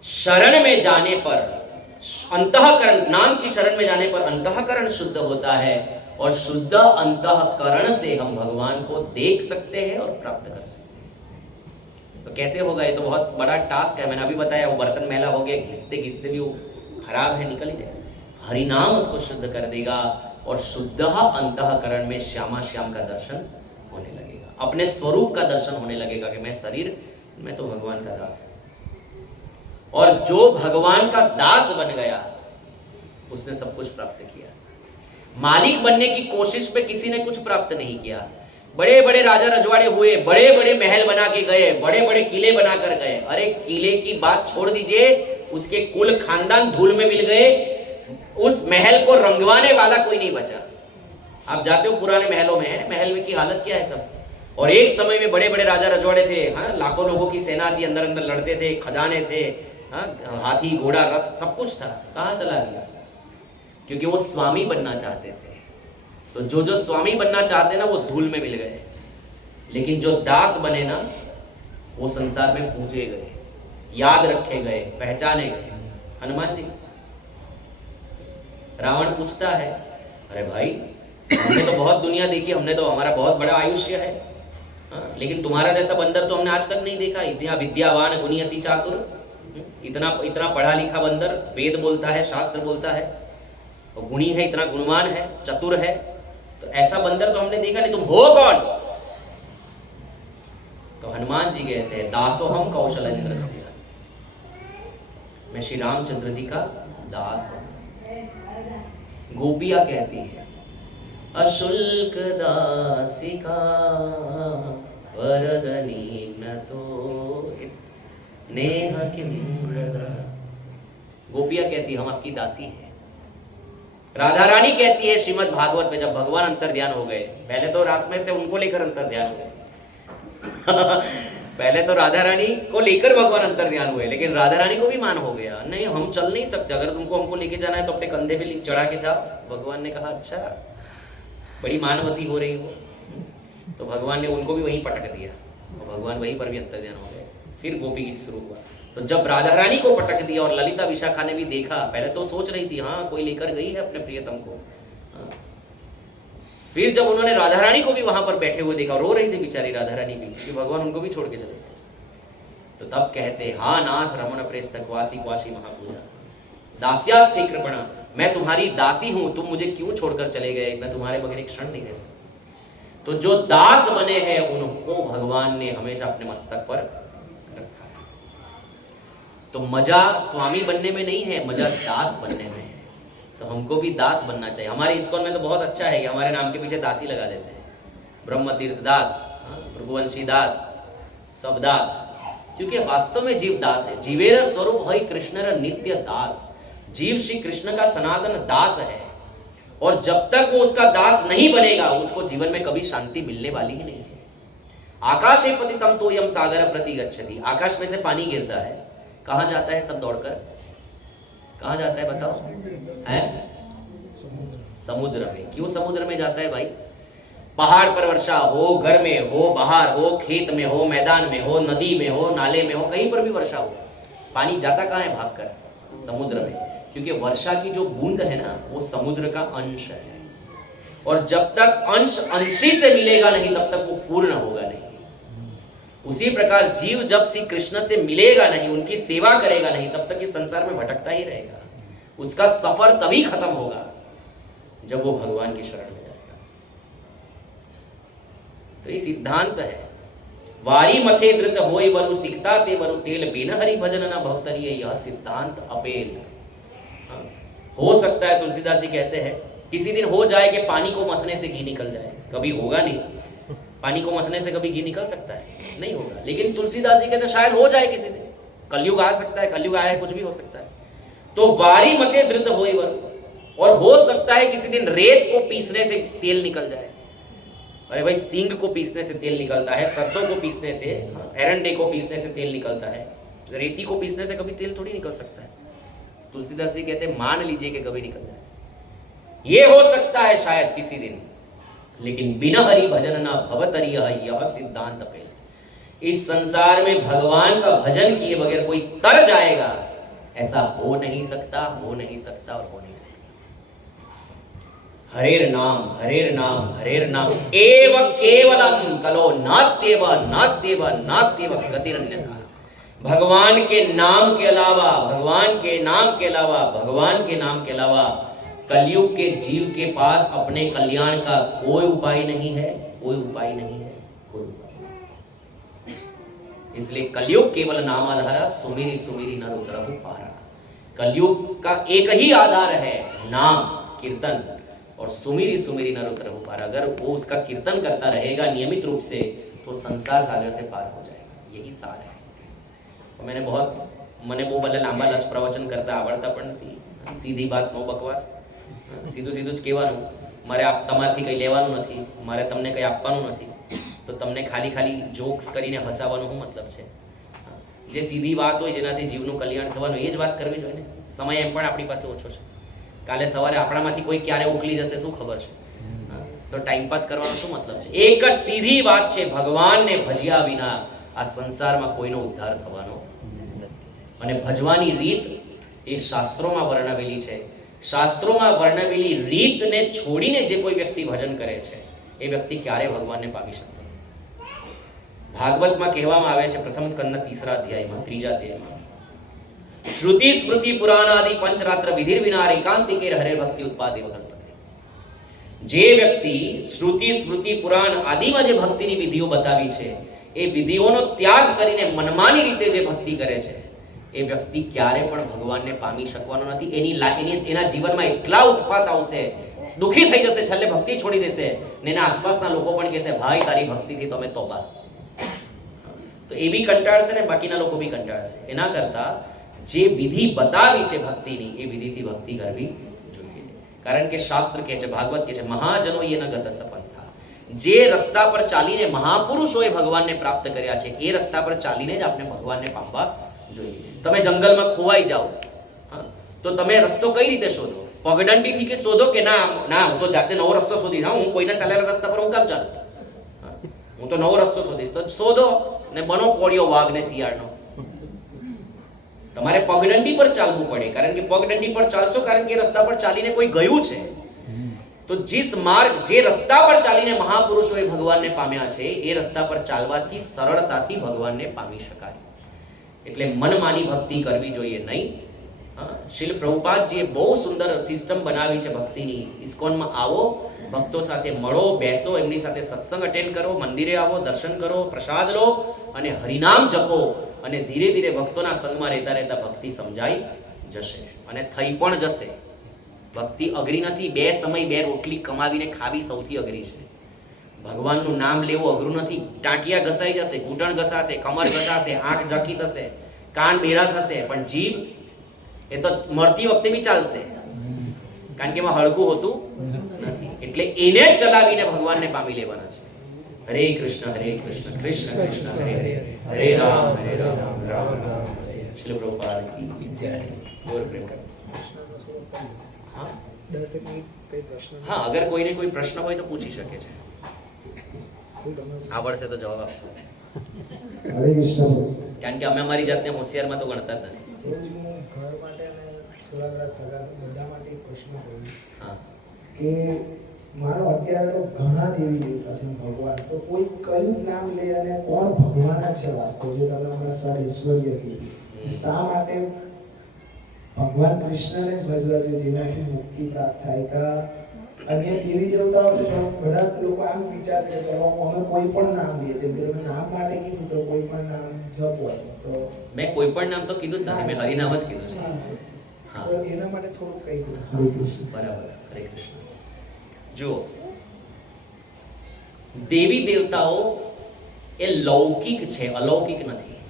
शरण में जाने पर अंतःकरण, नाम की शरण में जाने पर अंतःकरण शुद्ध होता है और शुद्ध अंतःकरण से हम भगवान को देख सकते हैं और प्राप्त कर सकते हैं। तो कैसे होगा? ये तो बहुत बड़ा टास्क है। मैंने अभी बताया वो बर्तन मैला हो गया, घिसते घिसते भी वो खराब है, निकल ही जाएगा। हरिनाम उसको शुद्ध कर देगा और शुद्ध अंतःकरण में श्यामा श्याम का दर्शन होने लगेगा, अपने स्वरूप का दर्शन होने लगेगा कि मैं शरीर, मैं तो भगवान का दास हूं। और जो भगवान का दास बन गया उसने सब कुछ प्राप्त किया। मालिक बनने की कोशिश में किसी ने कुछ प्राप्त नहीं किया। बड़े बड़े राजा रजवाड़े हुए, बड़े बड़े महल बना के गए, बड़े बड़े किले बना कर गए। अरे किले की बात छोड़ दीजिए, उसके कुल खानदान धूल में मिल गए, उस महल को रंगवाने वाला कोई नहीं बचा। आप जाते हो पुराने महलों में, महल में की हालत क्या है सब। और एक समय में बड़े बड़े राजा रजवाड़े थे, हाँ, लाखों लोगों की सेना थी, अंदर अंदर लड़ते थे, खजाने थे, हाँ, हाथी घोड़ा रथ सब कुछ था। कहाँ चला गया? क्योंकि वो स्वामी बनना चाहते थे। तो जो स्वामी बनना चाहते ना वो धूल में मिल गए, लेकिन जो दास बने ना वो संसार में पूजे गए, याद रखे गए, पहचाने गए। हनुमान जी, रावण पूछता है, अरे भाई हमने तो बहुत दुनिया देखी, हमने तो, हमारा बहुत बड़ा आयुष्य है, हाँ, लेकिन तुम्हारा जैसा बंदर तो हमने आज तक नहीं देखा। इतना विद्यावान गुणी अति चातुर, इतना इतना पढ़ा लिखा बंदर, वेद बोलता है, शास्त्र बोलता है, और गुणी है, इतना गुणवान है, चतुर है, तो ऐसा बंदर तो हमने देखा नहीं, तुम हो कौन? तो हनुमान जी कहते हैं, दासोहम कौशलेंद्रस्य, मैं श्री रामचंद्र जी का दास हूं। गोपिया कहती है, अशुल्क दासिका वरदनी न तो नेह किम हृदा। गोपिया कहती है हम आपकी दासी हैं। राधा रानी कहती है श्रीमद् भागवत में, जब भगवान अंतर ध्यान हो गए, पहले तो रास में से उनको लेकर अंतर ध्यान हुए पहले तो राधा रानी को लेकर भगवान अंतर ध्यान हुए, लेकिन राधा रानी को भी मान हो गया, नहीं हम चल नहीं सकते, अगर तुमको हमको लेके जाना है तो अपने कंधे पे चढ़ा के जाओ। भगवान ने कहा अच्छा, बड़ी मानवती हो रही हो। तो भगवान ने उनको भी वहीं पटक दिया और भगवान वहीं पर भी अंतर ध्यान हो गए। फिर गोपी गीत शुरू हुआ। तो जब राधा रानी को पटक दिया और ललिता विशाखा ने भी देखा, पहले तो सोच रही थी हाँ कोई लेकर गई है अपने प्रियतम को, फिर जब उन्होंने राधा रानी को भी वहां पर बैठे हुए देखा, रो रही थी बेचारी राधा रानी भी कि भगवान उनको भी छोड़ के चले गए, तो तब कहते, हाँ नाथ रमण प्रेष्ठ क्वासी क्वासी महापूजा दास्यास्ते कृपणा, मैं तुम्हारी दासी हूं, तुम मुझे क्यों छोड़कर चले गए, मैं तुम्हारे बगैर एक क्षण नहीं रह सकती। तो जो दास बने हैं उनको भगवान ने हमेशा अपने मस्तक पर रखा है। तो मजा स्वामी बनने में नहीं है, मजा दास बनने में है। तो हमको भी दास बनना चाहिए। हमारे इस्कॉन में तो बहुत अच्छा है कि हमारे नाम के पीछे दास ही लगा देते हैं, ब्रह्म तीर्थ दास, प्रभुवंशी दास, सब दास, क्योंकि वास्तव में जीव दास है। जीवेर स्वरूप है कृष्ण नित्य दास, जीव श्री कृष्ण का सनातन दास है, और जब तक वो उसका दास नहीं बनेगा उसको जीवन में कभी शांति मिलने वाली ही नहीं है। आकाशे पतितम तोयम सागर प्रति गच्छति, आकाश में से पानी गिरता है, कहां जाता है सब दौड़कर, कहां जाता है बताओ, है समुद्र में। क्यों समुद्र में जाता है भाई? पहाड़ पर वर्षा हो, घर में हो, बाहर हो, खेत में हो, मैदान में हो, नदी में हो, नाले में हो, कहीं पर भी वर्षा हो, पानी जाता कहां है? भागकर समुद्र में, क्योंकि वर्षा की जो बूंद है ना वो समुद्र का अंश है, और जब तक अंश अंशी से मिलेगा नहीं तब तक वो पूर्ण होगा नहीं। उसी प्रकार जीव जब श्री कृष्ण से मिलेगा नहीं, उनकी सेवा करेगा नहीं, तब तक इस संसार में भटकता ही रहेगा। उसका सफर तभी खत्म होगा जब वो भगवान की शरण में जाएगा। तो ये सिद्धांत है। वारी मथे धृत होय वरु सिकता ते वरु तेल, बिन हरि भजन न भवतरिय, यह सिद्धांत अपेल। हो सकता है तुलसीदास जी कहते हैं किसी दिन हो जाए कि पानी को मथने से घी निकल जाए, कभी होगा नहीं। पानी को मथने से कभी घी निकल सकता है? नहीं होगा। लेकिन तुलसीदास जी कहते हैं शायद हो जाए किसी दिन, कलयुग आ सकता है, कलयुग आया है, कुछ भी हो सकता है। तो वारी मथे धृत होय वरु, और हो सकता है किसी दिन रेत को पीसने से तेल निकल जाए। अरे भाई, सींग को पीसने से तेल निकलता है, सरसों को पीसने से, एरंडे को पीसने से तेल निकलता है, रेती को पीसने से कभी तेल थोड़ी निकल सकता है। तुलसीदास जी कहते हैं मान लीजिए कि कभी निकल जाए, ये हो सकता है शायद किसी दिन, लेकिन बिना हरि भजन ना भवतरिय, यह सिद्धांत अपेल। इस संसार में भगवान का भजन किए बगैर कोई तर जाएगा, ऐसा हो नहीं सकता, हो नहीं सकता और हो नहीं सकता। हरेर नाम हरेर नाम हरेर नाम एव केवलम कलो नास्त्येव नास्त्येव नास्त्येव गतिरन्यथा। भगवान के नाम के अलावा, भगवान के नाम के अलावा, भगवान के नाम के अलावा कलयुग के जीव के पास अपने कल्याण का कोई उपाय नहीं है, कोई उपाय नहीं है, कोई उपाय। इसलिए कलयुग केवल नामाधारा, सुमिरी सुमिरी नर उतरहु पारा। कलयुग का एक ही आधार है नाम, कीर्तन, और सुमिरी सुमिरी नर उतरहु पारा। अगर वो उसका कीर्तन करता रहेगा नियमित रूप से तो संसार सागर से पार हो जाएगा। यही सार है। मैंने वो भले लांबा लच प्रवचन करता आवड़ता पण નથી, સીધી વાત નો બકવાસ, સીધું સીધું જ કહેવાનું, મારે તમારથી કંઈ લેવાનું નથી, મારે તમને કંઈ આપવાનું નથી, તો તમને ખાલી ખાલી જોક્સ કરીને હસાવવાનો શું મતલબ છે? જે સીધી વાત હોય જેનાથી જીવનું કલ્યાણ થવાનું એ જ વાત કરવી જોઈએ ને। સમય એમ પણ આપણી પાસે ઓછો છે, કાલે સવારે આપણામાંથી કોઈ ક્યારે ઉકલી જશે શું ખબર છે? તો ટાઈમ પાસ કરવાનો શું મતલબ છે? એક જ સીધી વાત છે, ભગવાનને ભજ્યા વિના આ સંસારમાં કોઈનો ઉદ્ધાર થવાનો અને ભજવાની રીત એ શાસ્ત્રોમાં વર્ણવેલી છે। શાસ્ત્રોમાં વર્ણવેલી રીતને છોડીને જે કોઈ વ્યક્તિ ભજન કરે છે એ વ્યક્તિ ક્યારે ભગવાનને પામી શકતો નથી। ભાગવતમાં કહેવામાં આવે છે પ્રથમ સ્કંદના 3રા અધ્યાયમાં, 3જા અધ્યાયમાં, શ્રુતિ સ્મૃતિ પુરાણ આદિ પંચરાત્ર વિધિર વિના એકાંતિકે હરે ભક્તિ ઉત્પાદે કલ્પતે। જે વ્યક્તિ શ્રુતિ સ્મૃતિ પુરાણ આદિમાં જે ભક્તિની વિધિઓ બતાવી છે એ વિધિઓનો ત્યાગ કરીને મનમાની રીતે જે ભક્તિ કરે છે એ વ્યક્તિ ક્યારે પણ ભગવાનને પામી શકવાનો નથી। એના જીવનમાં એટલા ઉત્પાત આવશે, દુઃખી થઈ જશે, છેલ્લે ભક્તિ છોડી દેશે ને એના આસપાસના લોકો પણ કહેશે ભાઈ તારી ભક્તિથી તો અમે તોબા। તો એ બી કંટાળશે ને બાકીના લોકો બી કંટાળશે। એના કરતા જે વિધિ બતાવી છે ભક્તિની એ વિધિથી ભક્તિ કરવી જોઈએ। કારણ કે શાસ્ત્ર કહે છે, ભાગવત કહે છે, મહાજનો યે ન ગત સપંથા। જે રસ્તા પર ચાલીને મહાપુરુષોએ ભગવાનને પ્રાપ્ત કર્યા છે એ રસ્તા પર ચાલીને જ આપણે ભગવાનને પામવા જોઈએ। તમે જંગલમાં ખોવાઈ જાઓ તો તમે રસ્તો કઈ રીતે શોધો? પગદંડીથી કે શોધો કે ના ના હું તો જાતે નવો રસ્તો શોધીશ, હું કોઈના ચાલેલા રસ્તા પર હું કામ ચાલું, હું તો નવો રસ્તો શોધીશ। તો શોધો ને બનો કોળિયો વાઘ ને શિયાળનો। તમારે પગદંડી પર ચાલવું પડે, કારણ કે પગદંડી પર ચાલશો કારણ કે રસ્તા પર ચાલીને કોઈ ગયું છે। તો जिस માર્ગ જે રસ્તા પર ચાલીને મહાપુરુષોએ ભગવાનને પામ્યા છે એ રસ્તા પર ચાલવાથી સરળતાથી ભગવાનને પામી શકાય. એટલે મનમાની ભક્તિ કરવી જોઈએ નહીં. શીલ પ્રભુપાદજીએ બહુ સુંદર સિસ્ટમ બનાવી છે ભક્તિની. ઇસ્કોનમાં આવો, ભક્તો સાથે મળો, બેસો, એમની સાથે સત્સંગ અટેન્ડ કરો, મંદિરે આવો, દર્શન કરો, પ્રસાદ લો અને હરિનામ જપો અને ધીરે ધીરે ભક્તોના સંગમાં રહેતા રહેતા ભક્તિ સમજાઈ જશે અને થઈ પણ જશે. ભક્તિ અઘરી નથી. 2 સમય 2 રોટલી કમાવીને ખાવી સૌથી અઘરી છે. ભગવાનનું નામ લેવું અઘરું નથી. ટાંટિયા ઘસાઈ જશે, ઘૂંટણ ઘસાશે, કમર ઘસાશે, આંખ ઝકી થશે, કાન બેરા થશે, પણ જીભ એ તો મરતી વખતે બી ચાલશે, કારણ કે એમાં હળવું હોતું નથી. એટલે એને જ ચલાવીને ભગવાનને પામી લેવાના છે. હરે કૃષ્ણ કૃષ્ણ કૃષ્ણ હરે હરે, હરે રામ રામ રામ હરે. શ્રી પ્રભુપાદ કી જય. ગોર પ્રેમ કરો. હા, અગર કોઈને કોઈ પ્રશ્ન હોય તો પૂછી શકે છે. આવડશે તો જવાબ આપશે. હરે કૃષ્ણ. કારણ કે અમે અમારી જાતને હોશિયારમાં તો ગણતા જ નથી. ઘર માટે અને થોડા ઘણા સગા બધા માટે એક પ્રશ્ન કર્યો. હા, કે મારો અત્યારે તો ઘણા દેવી દેવતા છે ભગવાન, તો કોઈ કયું નામ લે અને કોણ ભગવાન જ છે વાસ્તવ? જે તમે હમણાં સર ઈશ્વરીય કીધું, શા માટે ભગવાન કૃષ્ણને જ ભજવા જોઈએ જેનાથી મુક્તિ પ્રાપ્ત થાય? કા અન્ય દેવી દેવતાઓ છે તો બધા લોકો આમ વિચારશે કે ચલો અમે કોઈ પણ નામ લઈએ છીએ, કે તમે નામ માટે કીધું તો કોઈ પણ નામ જપો. તો મેં કોઈ પણ નામ તો કીધું જ નથી, મેં હરિનામ જ કીધું છે. હા, તો એના માટે થોડું કહી દો. હરે કૃષ્ણ. બરાબર. હરે કૃષ્ણ. જો દેવી દેવતાઓ એ લૌકિક છે, અલૌકિક નથી.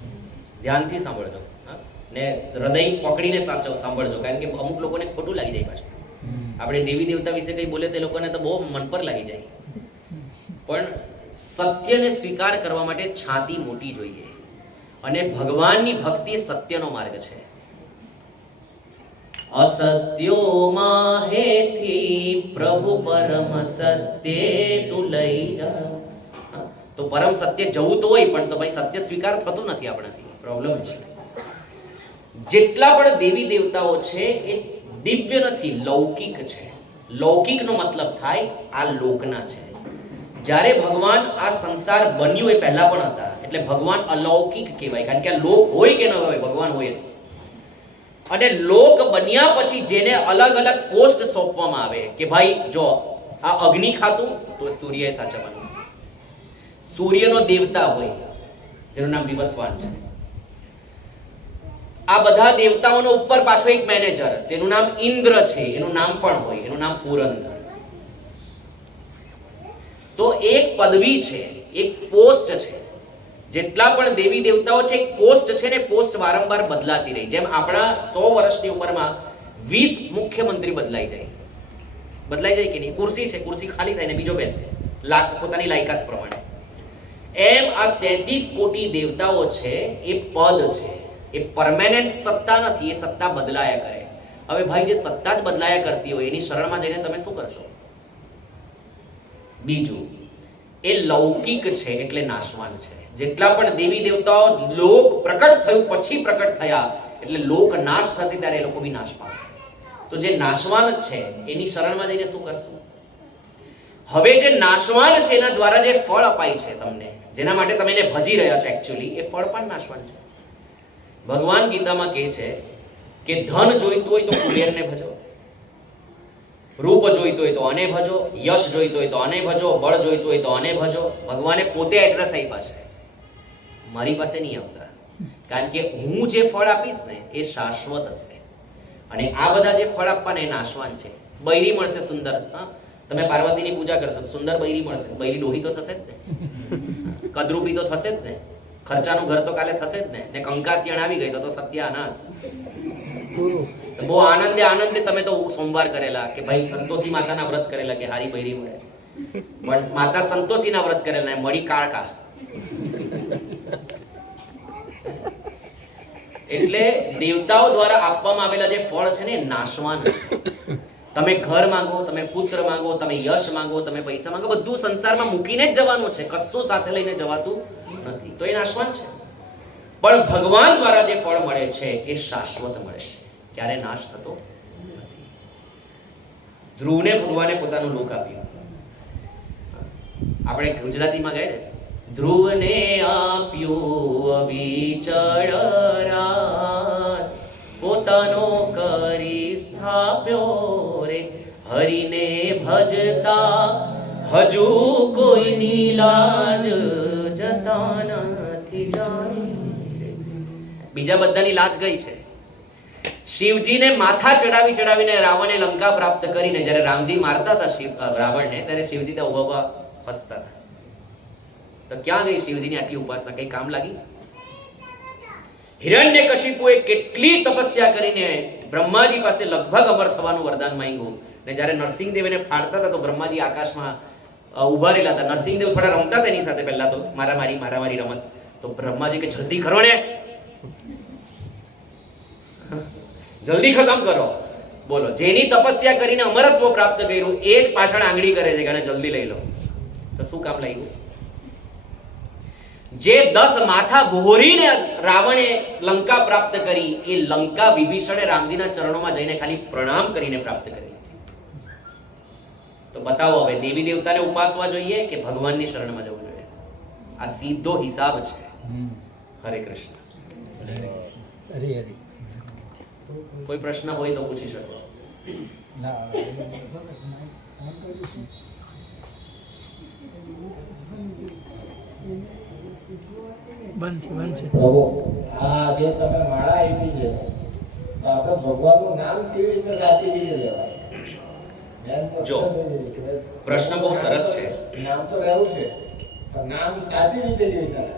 ધ્યાનથી સાંભળજો ને હૃદય પકડીને સાંભળજો, કારણ કે અમુક લોકોને ખોટું લાગી જાય પાછું. આપણે દેવી દેવતા વિશે કંઈ બોલે તે લોકોને તો બહુ મન પર લાગી જાય. પણ સત્યને સ્વીકાર કરવા માટે છાતી મોટી જોઈએ અને ભગવાનની ભક્તિ સત્યનો માર્ગ છે. અસત્યોમાં હેથી પ્રભુ પરમ સત્ય તું લઈ જા. તો પરમ સત્ય જવું તો હોય, પણ તો ભાઈ સત્ય સ્વીકાર થતું નથી આપણાથી. પ્રોબ્લેમ છે. જેટલા પણ દેવી દેવતાઓ છે એ દિવ્ય નથી, લૌકિક છે. લૌકિકનો મતલબ થાય આ લોકના છે. જ્યારે ભગવાન આ સંસાર બન્યું એ પહેલા પણ હતા, એટલે ભગવાન અલૌકિક કહેવાય, કારણ કે આ લોક હોય કે ન હોય ભગવાન હોય જ. અને લોક બન્યા પછી જેને અલગ અલગ પોસ્ટ સોંપવામાં આવે કે ભાઈ જો આ અગ્નિ ખાતું તો સૂર્યએ સાચવવાનું, સૂર્યનો દેવતા હોય જેનું નામ વિવસ્વાન છે. આ બધા દેવતાઓનો ઉપર પાછો એક મેનેજર, તેનું નામ ઇન્દ્ર છે, એનું નામ પણ હોય, એનું નામ પુરંદર. તો એક પદવી છે, એક પોસ્ટ છે. જેટલા પણ દેવી દેવતાઓ છે એક પોસ્ટ છે ને, પોસ્ટ વારંવાર બદલાતી રહી. જેમ આપણા 100 વર્ષની ઉંમરમાં 20 મુખ્યમંત્રી બદલાઈ જાય કે નહીં? ખુરશી છે, ખુરશી ખાલી થાય ને બીજો બેસે પોતાની લાયકાત પ્રમાણે. એમ આ 33 કોટી દેવતાઓ છે એ પદ છે, એ પરમેનન્ટ સત્તા નથી, એ સત્તા બદલાયા કરે. હવે ભાઈ જે સત્તા જ બદલાયા કરતી હોય એની શરણમાં જઈને તમે શું કરશો? બીજું, એ લૌકિક છે એટલે નાશવાન છે. જેટલા પણ દેવી દેવતાઓ લોક પ્રકટ થયું પછી પ્રકટ થયા એટલે લોક નાશ થશે ત્યારે એ લોકો બી નાશ પામશે. તો જે નાશવાન જ છે એની શરણમાં જઈને શું કરશું? હવે જે નાશવાન છે એના દ્વારા જે ફળ અપાય છે તમને, જેના માટે તમે એને ભજી રહ્યા છો, એકચ્યુઅલી એ ફળ પણ નાશવાન છે. ભગવાન ગીતામાં કહે છે કે ધન જોઈતું હોય તો કુબેરને ભજો, રૂપ જોઈતું હોય તો આને ભજો, યશ જોઈતું હોય તો આને ભજો, બળ જોઈતું હોય તો આને ભજો. ભગવાને પોતે એડ્રેસ આપ્યા છે, મારી પાસે નહીં આવતા, કારણ કે હું જે ફળ આપીશ ને એ શાશ્વત હશે અને આ બધા જે ફળ આપવાના એ નાશવાન છે. બૈરી મળશે સુંદર, તમે પાર્વતીની પૂજા કરશો સુંદર બૈરી મળશે. બૈરી ડોહી તો થશે જ ને, કદરૂપી તો થશે જ ને, ખર્ચાનું ઘર તો કાલે થશે જ ને કંકાસિયણ આવી ગઈ તો સત્યાનાશ. બહુ આનંદે તમે તો સોમવાર કરેલા કે ભાઈ સંતોષી માતાના વ્રત કરેલા કે હારી બૈરી મળે, પણ માતા સંતોષીના વ્રત કરેલા મળી કાળકા. એટલે દેવતાઓ દ્વારા આપવામાં આવેલા જે ફળ છે ને નાશવાન છે. તમે ઘર માંગો, તમે પુત્ર માંગો, તમે યશ માંગો, તમે પૈસા માંગો, બધું સંસારમાં મૂકીને જ જવાનું છે, કશું સાથે લઈને જવાતું નથી. તો એ નાશવાન છે. પણ ભગવાન દ્વારા જે ફળ મળે છે એ શાશ્વત મળે છે, ક્યારે નાશ થતો નથી. ધ્રુવને ભગવાને પોતાનું લોક આપ્યું. આપણે ગુજરાતીમાં કહે ને, ધ્રુવને આપ્યું અવિચળ રાજ, પોતાનો કરી સ્થાપ્યો રે, હરિને ભજતા હજુ કોઈની લાજ જતા નથી જાણી. બીજા બધાની લાજ ગઈ છે. શિવજીને માથા ચડાવીને રાવણે લંકા પ્રાપ્ત કરીને જ્યારે રામજી મારતા હતા રાવણને, ત્યારે શિવજી ત્યાં ઉભા હસતા હતા. તો ક્યાં ગઈ શિવજીની આટલી ઉપાસના? કઈ કામ લાગી? હિરણ્યકશિપુએ કેટલી તપસ્યા કરીને બ્રહ્માજી પાસે લગભગ અમર થવાનું વરદાન માંગ્યું, ને જ્યારે નરસિંહદેવ એને ફાડતા હતા તો બ્રહ્માજી આકાશમાં ઉભા રહેલા હતા. નરસિંહદેવ થોડા રમતા હતા એની સાથે, પહેલા તો મારામારી રમત. તો બ્રહ્માજી કે જલ્દી કરો ને, જલ્દી ખતમ કરો. બોલો, જેની તપસ્યા કરીને અમરત્વ પ્રાપ્ત કર્યું એ જ પાછળ આંગળી કરે છે કે આને જલ્દી લઈ લો. તો શું કામ લાગ્યું? જે 10 માથા ભોરીને રાવણે લંકા પ્રાપ્ત કરી, એ લંકા વિભીષણે રામજીના ચરણોમાં જઈને ખાલી પ્રણામ કરીને પ્રાપ્ત કરી. તો બતાવો, હવે દેવી દેવતાને ઉપાસવા જોઈએ કે ભગવાનની શરણમાં જવું જોઈએ? આ સીધો હિસાબ છે. હરે કૃષ્ણ. હરે હરે. કોઈ પ્રશ્ન હોય તો પૂછી શકો. બનશે. પ્રભુ, આ જે તમે માળા આપી છે, તો આપણે ભગવાનનું નામ કેવી રીતે સાચી રીતે લેવાય? જો, પ્રશ્ન બહુ સરસ છે. નામ તો રહેવું છે, પણ નામ સાચી રીતે કેવી રીતે લેવાય?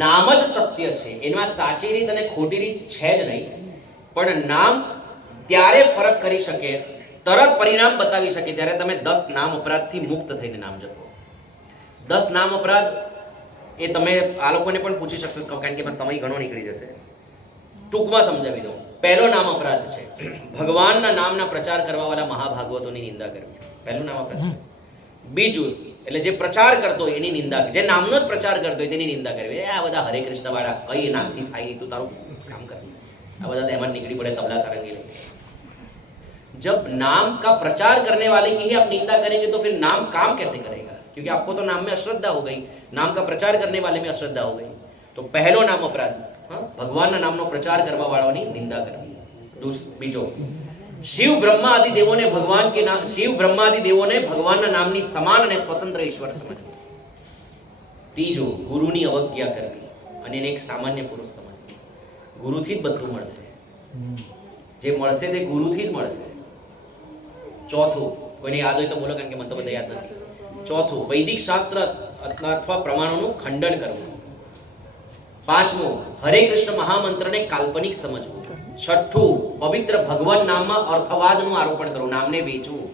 નામ જ સત્ય છે. એમાં સાચી રીત અને ખોટી રીત છે જ નહીં. પણ નામ ત્યારે ફરક કરી શકે, તરત પરિણામ બતાવી શકે જ્યારે તમે 10 નામ અપરાધથી મુક્ત થઈને નામ જપો. 10 નામ અપરાધ એ તમે આ લોકોને પણ પૂછી શકશો, કારણ કે એમાં સમય ઘણો નીકળી જશે. ટૂંકમાં સમજાવી દઉં. પહેલો નામ અપરાધ છે ભગવાનના નામના પ્રચાર કરવા વાળા મહાભાગવતોની નિંદા કરવી. પહેલું નામ અપરાધ છે. બીજું, એટલે જે પ્રચાર કરતો હોય એની નિંદા, જે નામનો જ પ્રચાર કરતો હોય તેની નિંદા કરવી. આ બધા હરે કૃષ્ણ વાળા કઈ નામથી થાય, તું તારું કામ કર. આ બધા તો એમાં નીકળી પડે તબલા સારંગી લઈને. जब नाम का प्रचार करने वाले की ही आप निंदा करेंगे तो फिर नाम काम कैसे करेगा? क्योंकि आपको तो नाम में अश्रद्धा हो गई, नाम का प्रचार करने वाले में अश्रद्धा हो गई. तो पहलो नाम अपराध, भगवान नामનો પ્રચાર કરવા વાળાઓની નિંદા કરવી. બીજો, શિવ બ્રહ્મા આદિ દેવોને ભગવાનના નામની સમાન અને સ્વતંત્ર ઈશ્વર સમજવું. ત્રીજો, ગુરુની અવજ્ઞા કરવી અને એને એક સામાન્ય પુરુષ સમજવું. ગુરુથી જ બધું મળશે. જે મળશે તે ગુરુથી જ મળશે. ચોથું, કોઈને યાદ હોય તો બોલો, કારણ કે મને તો બધા યાદ નથી. ચોથું, વૈદિક શાસ્ત્ર અથવા પ્રમાણોનું ખંડન કરવું. પાંચમું, હરે કૃષ્ણ મહામંત્રને કાલ્પનિક સમજવું. છઠ્ઠું, પવિત્ર ભગવાન નામમાં અર્થવાદનું આરોપણ કરવું, નામને વેચવું.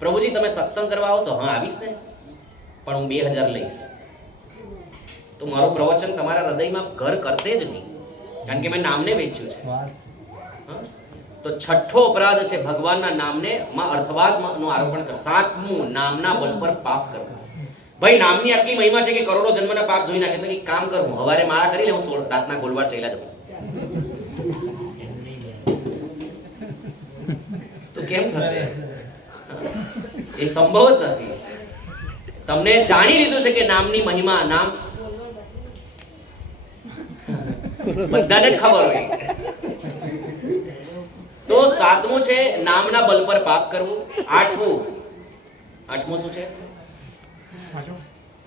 પ્રભુજી તમે સત્સંગ કરવા આવશો? હા આવીશ ને, પણ હું 2000 લઈશ. તો મારું પ્રવચન તમારા હૃદયમાં ઘર કરશે જ નહીં, કારણ કે મેં નામને વેચ્યું છે. તો છઠ્ઠો અપરાધ છે ભગવાનના નામને માં અર્થવાદનું આરોપણ કરવું. સાતમું, નામના બળ પર પાપ કરવું. ભાઈ નામની આટલી મહિમા છે કે કરોડો જન્મના પાપ ધોઈ નાખે. તો એક કામ કરું, હવારે માળા કરી લે, હું રાતના ગોલવાર ચાલ્યા જવું. તો કેમ થશે? એ સંભવ જ નથી. તમને જાણી લીધું છે કે નામની મહિમા, નામ બધાને જ ખબર હોય. તો સાતમું છે નામના બલ પર પાપ કરવું. આઠમું શું છે?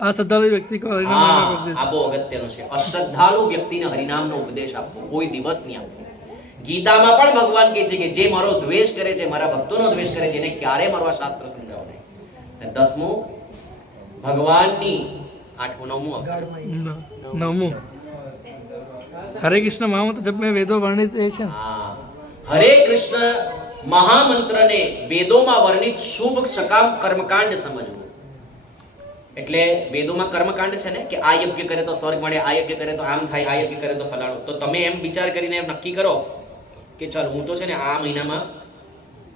અશ્રદ્ધાળુ વ્યક્તિ કો હરિનામ ઉપદેશ. આ બહુ અગત્યનું છે. અશ્રદ્ધાળુ વ્યક્તિને હરિનામનો ઉપદેશ આપવો કોઈ દિવસ નહીં આપવો. ગીતામાં પણ ભગવાન કહે છે કે જે મારો દ્વેષ કરે છે, મારા ભક્તોનો દ્વેષ કરે છે, એને ક્યારે મારો શાસ્ત્ર સમજાવો નહીં. અને 10મું, ભગવાનની 8મું 9મું આવશે. 9મું, હરે કૃષ્ણ મહામંત્ર જપ મેં વેદો વર્ણિત એ છે. હા, હરે કૃષ્ણ મહામંત્રને વેદોમાં વર્ણિત શુભ સકામ કર્મકાંડ સમજવું. એટલે વેદોમાં કર્મકાંડ છે ને, કે આ યજ્ઞ કરે તો સ્વર્ગ મળે, આ યજ્ઞ કરે તો આમ થાય, આ યજ્ઞ કરે તો ફલાણું. તો તમે એમ વિચાર કરીને એમ નક્કી કરો કે ચાલ હું તો છે ને આ મહિનામાં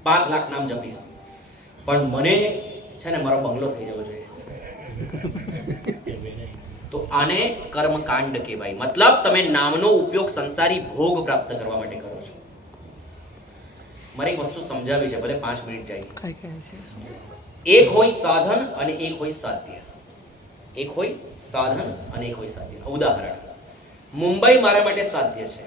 5 લાખ નામ જપીશ, પણ મને છે ને મારો બંગલો થઈ જવો જોઈએ. તો આને કર્મકાંડ કહેવાય. મતલબ તમે નામનો ઉપયોગ સંસારી ભોગ પ્રાપ્ત કરવા માટે કરો છો. મારે એક વસ્તુ સમજાવી છે, ભલે 5 મિનિટ જાય. કઈ કઈ છે એક હોય સાધન અને એક હોય સાધ્ય. એક હોય સાધન અને એક હોય સાધ્ય. ઉદાહરણ, મુંબઈ મારા માટે સાધ્ય છે.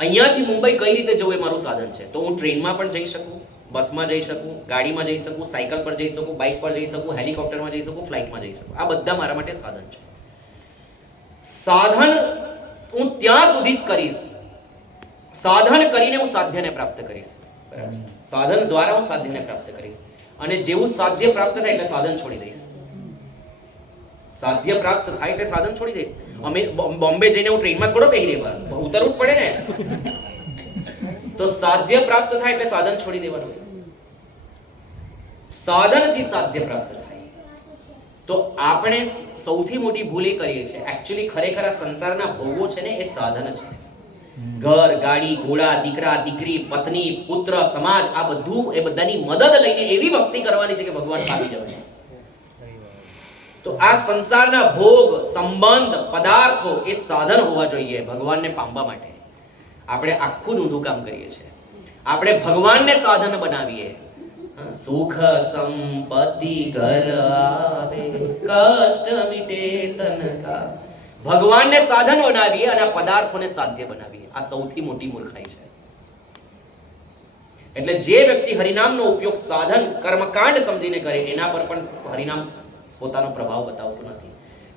અહીંયાથી મુંબઈ કઈ રીતે જવું એ મારું સાધન છે. તો હું ટ્રેનમાં પણ જઈ શકું, બસમાં જઈ શકું, ગાડીમાં જઈ શકું, સાયકલ પર જઈ શકું, બાઇક પર જઈ શકું, હેલિકોપ્ટરમાં જઈ શકું, ફ્લાઇટમાં જઈ શકું. આ બધા મારા માટે સાધન છે. સાધન હું ત્યાં સુધી જ કરીશ, સાધન કરીને હું સાધ્યને પ્રાપ્ત કરીશ. બરાબર? સાધન દ્વારા હું સાધ્યને પ્રાપ્ત કરીશ. અને જેવું સાધ્ય પ્રાપ્ત થાય એટલે સાધન છોડી દઈશ. સાધ્ય પ્રાપ્ત થાય એટલે સાધન છોડી દઈશ. અમે બોમ્બે જઈને હું ટ્રેનમાં થોડો બેહી રહેવા, ઉતરવું જ પડે ને. તો સાધ્ય પ્રાપ્ત થાય એટલે સાધન છોડી દેવાનું. સાધનથી સાધ્ય પ્રાપ્ત થાય. તો આપણે સૌથી મોટી ભૂલ એ કરીએ છીએ. એકચ્યુઅલી ખરેખર આ સંસારના ભોગો છે ને એ સાધન છે. ઘર, ગાડી, ઘોડા, દીકરા, દીકરી, પત્ની, પુત્ર, સમાજ, આ બધું એ બધાની મદદ લઈને એવી ભક્તિ કરવાની છે કે ભગવાન પામી જવાય. તો આ સંસારના ભોગ, સંબંધ, પદાર્થો એ સાધન હોવા જોઈએ ભગવાનને પામવા માટે. આપણે આખું ઊંધું કામ કરીએ છીએ. આપણે ભગવાનને સાધન બનાવીએ. સુખ સંપત્તિ ઘર આવે, કષ્ટ મિટે તન કા. ભગવાનને સાધન બનાવીએ અને પદાર્થોને સાધ્ય બનાવીએ. આ સૌથી મોટી મૂર્ખાઈ છે. એટલે જે વ્યક્તિ હરિનામનો ઉપયોગ સાધન, કર્મકાંડ સમજીને કરે એના પર પણ હરિનામ પોતાનો પ્રભાવ બતાવતું નથી.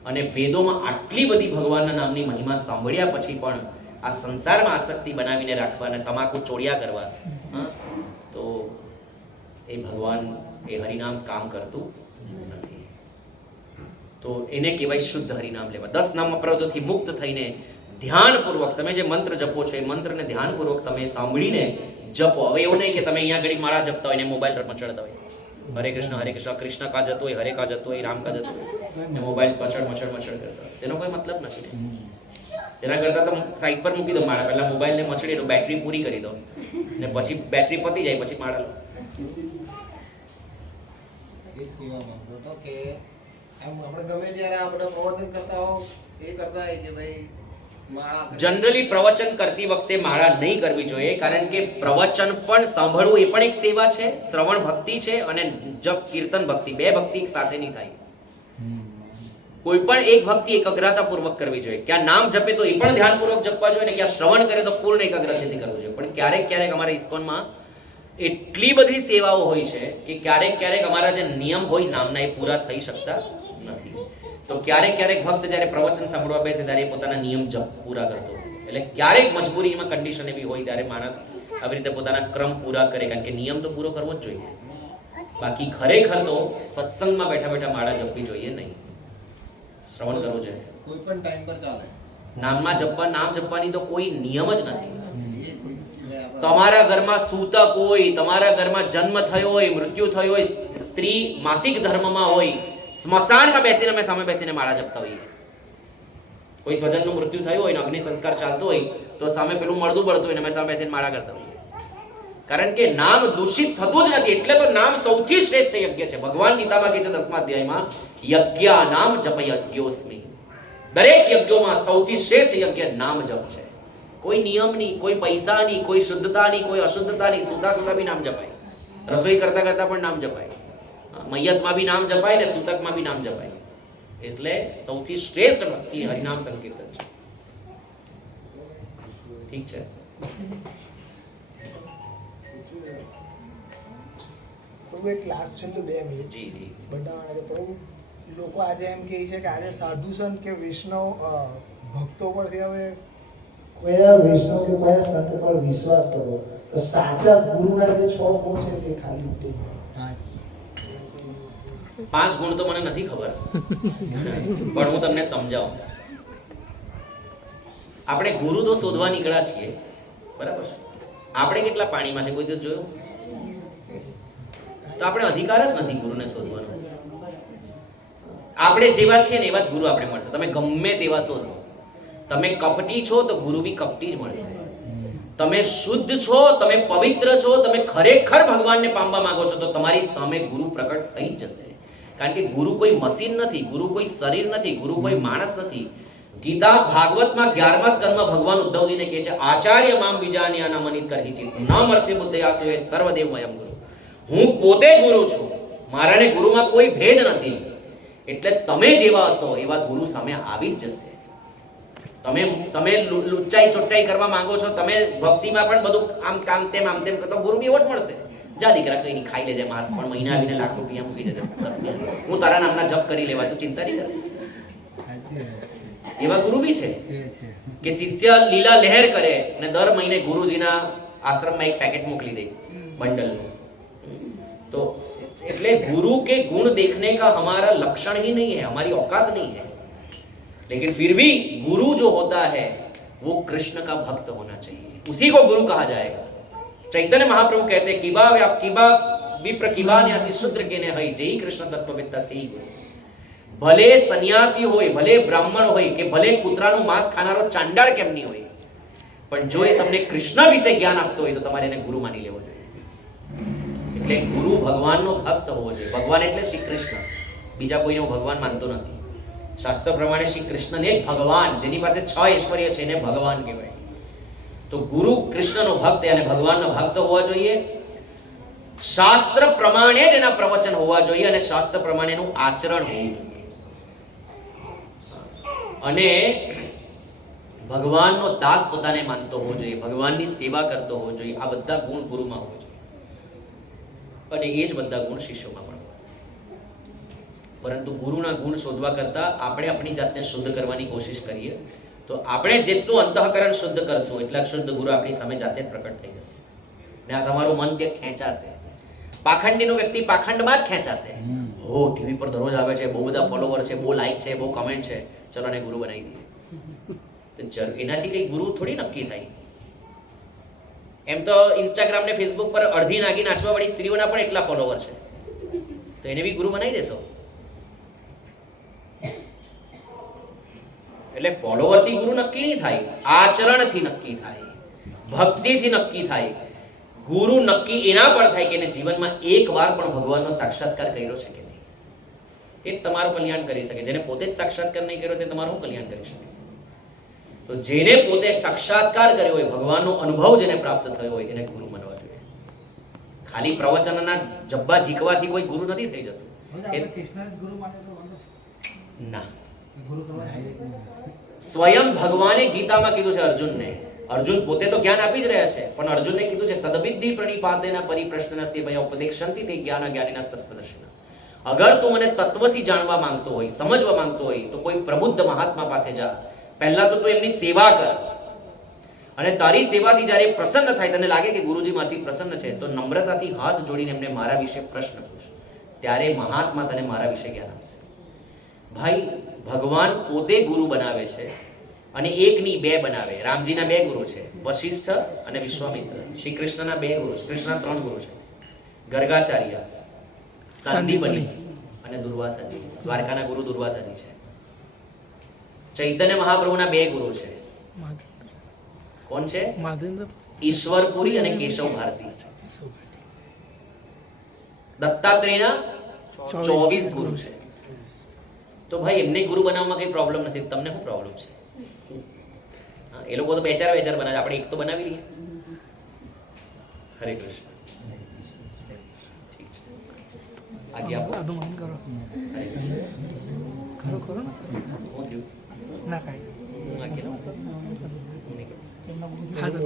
અને વેદોમાં આટલી બધી ભગવાનના નામની મહિમા સાંભળ્યા પછી પણ આ સંસારમાં આસક્તિ બનાવીને રાખવા અને તમાકુ ચોળ્યા કરવા, તો એ ભગવાન, એ હરિનામ કામ કરતું નથી. તો એને કહેવાય શુદ્ધ હરિનામ લેવા. 10 નામ અપરાધોથી મુક્ત થઈને ધ્યાનપૂર્વક તમે જે મંત્ર જપો છો એ મંત્રને ધ્યાનપૂર્વક તમે સાંભળીને જપો. હવે એવું નહીં કે તમે અહીંયા ઘડી માળા જપતા હોય ને મોબાઈલ પર મચડતા હોય, હરે કૃષ્ણ કૃષ્ણ કા જતો હોય, હરે કા જતો હોય, રામ કા જતો હોય, ને મોબાઈલ મચડ કરતા હોય. તેનો કોઈ મતલબ નથી. તેના કરતાં તો સાઈડ પર મૂકી દો માળા, પહેલા મોબાઈલને મચડી દો, બેટરી પૂરી કરી દો, ને પછી બેટરી પતી જાય પછી માળા લો. એ જ કહેવા માંગતો હતો કે આમ આપણે ગમે ત્યારે આપણે પ્રવચન કરતા હો એ કરતા હોય કે ભાઈ માળા જનરલી પ્રવચન કરતી વખતે માળા નહીં કરવી જોઈએ, કારણ કે પ્રવચન પણ સાંભળવું એ પણ એક સેવા છે, શ્રવણ ભક્તિ છે, અને જપ કીર્તન ભક્તિ, બે ભક્તિ સાથે નહીં થાય. કોઈ પણ એક ભક્તિ એકાગ્રતાપૂર્વક કરવી જોઈએ. ક્યાં નામ જપે તો એ પણ ધ્યાનપૂર્વક જપવા જોઈએ, ને ક્યાં શ્રવણ કરે તો પૂર્ણ એકાગ્રતાથી કરવું જોઈએ. પણ ક્યારેક ક્યારેક અમારા ઇસ્કોનમાં એટલી બધી સેવાઓ હોય છે કે ક્યારેક ક્યારેક અમારા જે નિયમ હોય નામના એ પૂરા થઈ શકતા નથી. તો ક્યારેક ક્યારેક ભક્ત જ્યારે પ્રવચન સાંભળવા બેસે ત્યારે પોતાના નિયમ જપ પૂરા કરતો, એટલે ક્યારેક મજબૂરીમાં કન્ડિશન એવી હોય ત્યારે માણસ આવી રીતે પોતાના ક્રમ પૂરા કરે, કારણ કે નિયમ તો પૂરો કરવો જ જોઈએ. બાકી ખરેખર તો સત્સંગમાં બેઠા બેઠા માળા જપવી જોઈએ નહીં, શ્રવણ કરવું જોઈએ. કોઈ પણ ટાઈમ પર ચાલે. નામ જપવાની તો કોઈ નિયમ જ નથી. તમારા ઘરમાં સૂતક હોય, તમારા ઘરમાં જન્મ થયો હોય, મૃત્યુ થયો હોય, સ્ત્રી માસિક ધર્મમાં હોય, સ્મશાનમાં બેસીને અમે સામે બેસીને માળા જપતા હોઈએ. કોઈ સ્વજનનું મૃત્યુ થયું હોય ને અગ્નિ સંસ્કાર ચાલતો હોય તો સામે પેલું મળદું બળતું હોય ને અમે સામે બેસીને માળા કરતા હોઈએ. કારણ કે નામ દૂષિત થતું જ નથી. એટલે તો નામ સૌથી શ્રેષ્ઠ યજ્ઞ છે. ભગવાન ગીતામાં કહે છે 10મા અધ્યાયમાં, યજ્ઞાનામ જપ યજ્ઞોસ્મિ. દરેક યજ્ઞોમાં સૌથી શ્રેષ્ઠ યજ્ઞ નામ જપ છે. કોઈ નિયમ નહીં, કોઈ પૈસા નહીં, કોઈ શુદ્ધતા નહીં, કોઈ અશુદ્ધતા નહીં. સુતા બી નામ જપાય, રસોઈ કરતા કરતા પણ નામ જપાય, મૈયતમાં બી નામ જપાય ને સૂતકમાં બી નામ જપાય. એટલે સૌથી શ્રેષ્ઠ ભક્તિ હરિનામ સંકીર્તન છે. ઠીક છે. ક્લાસ છે તો 2 મિનિટ જી જી. બતાવવાના પ્રભુ. લોકો આજે એમ કહે છે કે આજે સાધુ સંત કે વૈષ્ણવ ભક્તો પરથી હવે કયા વૈષ્ણવ કે કયા સંત પર વિશ્વાસ કરવો, તો સાચા ગુરુના જે 6 ગુણ છે તે ખાલી તે 5 ગુણ તો મને નથી ખબર, પણ હું તમને સમજાવું. આપણે ગુરુ તો શોધવા નીકળ્યા છીએ, બરાબર? આપણે કેટલા પાણીમાં છે કોઈ દિવસ જોયું? તો આપણે અધિકાર જ નથી ગુરુને શોધવાનો. આપણે જેવા છીએ ને એવા જ ગુરુ આપણે મળશે. તમે ગમે તેવા શોધો. તમે કપટી છો તો ગુરુ બી કપટી જ મળશે. તમે શુદ્ધ છો, તમે પવિત્ર છો, તમે ખરેખર ભગવાનને પામવા માંગો છો તો તમારી સામે ગુરુ પ્રકટ થઈ જશે. કારણ કે ગુરુ કોઈ મશીન નથી, ગુરુ કોઈ શરીર નથી, ગુરુ કોઈ માણસ નથી. ગીતા ભાગવતમાં 11મા સ્કંદમાં ભગવાન ઉદ્ધવજીને કહે છે આચાર્ય મામ વિજાન્યાના મનિત કરહી ચિત ન મર્ત્ય બુદ્ધયાસુ સર્વદેવ મયમ ગુરુ. હું પોતે ગુરુ છું, મારાને ગુરુમાં કોઈ ભેદ નથી, એટલે તમે જેવા હશો એવા ગુરુ સામે આવી જ જશે. તમે લુચ્ચાઈ ચોટ્ટાઈ કરવા માંગો છો, તમે ભક્તિમાં પણ બધું આમ તેમ કરતો ગુરુ બી એવો જ મળશે. જા દીકરા કઈ નહીં, ખાઈ લેજે માંસ, પણ મહિના આવીને લાખ રૂપિયા મૂકી દેજે, હું તારા નામના જપ કરી લેવા, તું ચિંતા નહીં કર. એવા ગુરુ બી છે કે શિષ્ય લીલા લહેર કરે ને દર મહિને ગુરુજીના આશ્રમમાં એક પેકેટ મોકલી દે બંડલનું. तो એટલે गुरु के गुण देखने का हमारा लक्षण ही नहीं है, हमारी औकात नहीं है, लेकिन फिर भी गुरु जो होता है वो कृष्ण का भक्त होना चाहिए, उसी को गुरु कहा जाएगा. चैतन्य महाप्रभु कहते हैं किबा विप्र किबा न्यासी शूद्र के ने हई जय कृष्ण तत्ववेत्ता सी. भले सन्यासी होय, भले ब्राह्मण होय के भले કૂતરાનું માંસ ખાનારો ચાંડાળ કેમ નહીં હોય, પણ જો એ તમને કૃષ્ણ વિશે જ્ઞાન આપતો હોય તો તમારે એને ગુરુ માની લેવો જોઈએ. એટલે ગુરુ ભગવાનનો ભક્ત હોવો જોઈએ. ભગવાન એટલે શ્રી કૃષ્ણ, બીજા કોઈને હું ભગવાન માનતો નથી. શાસ્ત્ર પ્રમાણે શ્રી કૃષ્ણને ભગવાન, જેની પાસે 6 ઐશ્વર્ય છે એને ભગવાન કહેવાય. તો ગુરુ કૃષ્ણનો ભક્ત અને ભગવાનનો ભક્ત હોવા જોઈએ. શાસ્ત્ર પ્રમાણે જ એના પ્રવચન હોવા જોઈએ અને શાસ્ત્ર પ્રમાણેનું આચરણ હોવું જોઈએ. અને ભગવાનનો દાસ પોતાને માનતો હોવો જોઈએ, ભગવાનની સેવા કરતો હોવો જોઈએ. આ બધા ગુણ ગુરુમાં હોવા જોઈએ અને એ જ બધા ગુણ શિષ્યોમાં પણ હોય. પરંતુ ગુરુના ગુણ શોધવા કરતા આપણે આપણી જાતને શુદ્ધ કરવાની કોશિશ કરીએ તો આપણે જેટલું અંતઃકરણ શુદ્ધ કરશું એટલા શુદ્ધ ગુરુ આપણી સામે જાતે જ પ્રકટ થઈ જશે ને આ તમારું મન ત્યાં ખેંચાશે. પાખંડીનો વ્યક્તિ પાખંડમાં જ ખેંચાશે. હો ટીવી પર દરરોજ આવે છે, બહુ બધા ફોલોવર છે, બહુ લાઈક છે, બહુ કમેન્ટ છે, ચલો ને ગુરુ બનાવી દઈએ. તો એનાથી કઈ ગુરુ થોડી નક્કી થાય. એમ તો ઇન્સ્ટાગ્રામ ને ફેસબુક પર અડધી નાગી નાચવા વાળી સ્ત્રીઓના પણ એટલા ફોલોવર છે, તો એને બી ગુરુ બનાવી દેશો. એટલે ફોલોવરથી ગુરુ નક્કી નહીં થાય, આચરણથી નક્કી થાય, ભક્તિથી નક્કી થાય. ગુરુ નક્કી એના પર થાય કે એને જીવનમાં એકવાર પણ ભગવાનનો સાક્ષાત્કાર કર્યો છે કે નહીં. એ તમારું કલ્યાણ કરી શકે. જેને પોતે જ સાક્ષાત્કાર નહીં કર્યો તે તમારું કલ્યાણ કરી શકે. તો જેને પોતે સાક્ષાત્કાર કર્યો હોય, ભગવાનનો અનુભવ જેને પ્રાપ્ત થયો હોય એને ગુરુ માનવા જોઈએ. ખાલી પ્રવચનના જબ્બા ઝીકવાથી કોઈ ગુરુ નથી થઈ જતું. ના, સ્વયં ભગવાને ગીતામાં કીધું છે અર્જુનને. અર્જુન પોતે તો જ્ઞાન આપી જ રહ્યા છે, પણ અર્જુનને કીધું છે તદવિદ્ધિ પ્રણિપાતેના પરિપ્રશ્નના સેવયા ઉપદેક્ષંતિ તે જ્ઞાન જ્ઞાનીના તત્વદર્શિના. અગર તું મને તત્વથી જાણવા માંગતો હોય, સમજવા માંગતો હોય તો કોઈ પ્રબુદ્ધ મહાત્મા પાસે જા. પહેલા તો તું એમની સેવા કર અને તારી સેવાથી જ્યારે પ્રસન્ન થાય, તને લાગે કે ગુરુજી મારાથી પ્રસન્ન છે, તો નમ્રતાથી હાથ જોડીને એમને મારા વિશે પ્રશ્ન પૂછ. ત્યારે મહાત્મા તને મારા વિશે જ્ઞાન આપશે. ભાઈ, ભગવાન પોતે ગુરુ બનાવે છે અને એકની બે બનાવે. રામજીના 2 ગુરુ છે, વશિષ્ઠ અને વિશ્વામિત્ર. શ્રી કૃષ્ણના 2 ગુરુ, શ્રી કૃષ્ણના 3 ગુરુ છે, ગર્ગાચાર્ય, સાંદીપની અને દુર્વાસાજી. દ્વારકાના ગુરુ દુર્વાસાજી છે. ચૈતન્ય મહાપ્રભુના 2 ગુરુ છે. કોણ છે? ઈશ્વરપુરી અને કેશવ ભારતી. દત્તાત્રેયના 24 ગુરુ છે. તો ભાઈ એમને ગુરુ બનાવવામાં કઈ પ્રોબ્લેમ નથી, તમને શું પ્રોબ્લેમ છે? એ લોકો તો 2-4 બનાવે, આપણે એક તો બનાવી લઈએ. હરે કૃષ્ણ. ઠીક છે, આજ્ઞા આપો. અનુમાન કરો. હરે કૃષ્ણ. ખરો ખરો ને? શું થયું? ના કાંઈ. હું આજ્ઞા લઉં? હા તો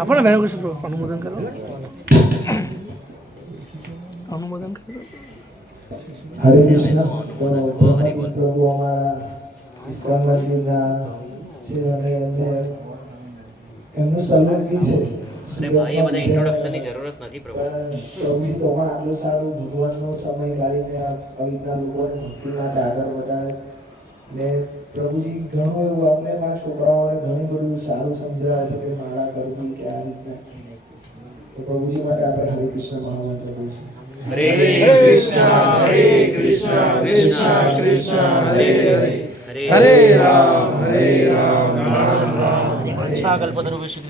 આપો ને બેન કૃષ્ણ પ્રભુ, અનુમોદન કરો. અનુમોદન કરો. હરે કૃષ્ણ. પ્રભુ અમારા ઇસ્કોન મંદિરના છે અને એમનું સલૂટ બી છે. અને ભાઈ એ બધા ઇન્ટ્રોડક્શનની જરૂરત નથી પ્રભુ. પ્રભુજી તો પણ આટલું સારું ભગવાનનો સમય કાઢીને આ કવિતા લોકોને ભક્તિ માટે આગળ વધારે ને પ્રભુજી ઘણું એવું અમને પણ છોકરાઓને ઘણું બધું સારું સમજાવે છે કે માળા કરવી કે આ રીતના. તો પ્રભુજી માટે આપણે હરે કૃષ્ણ મહામંત્ર બોલીશું. હરે કૃષ્ણ હરે કૃષ્ણ કૃષ્ણ કૃષ્ણ હરે હરે હરે રામ રામ રામ. અચ્છા કલ્પતરુ વિશે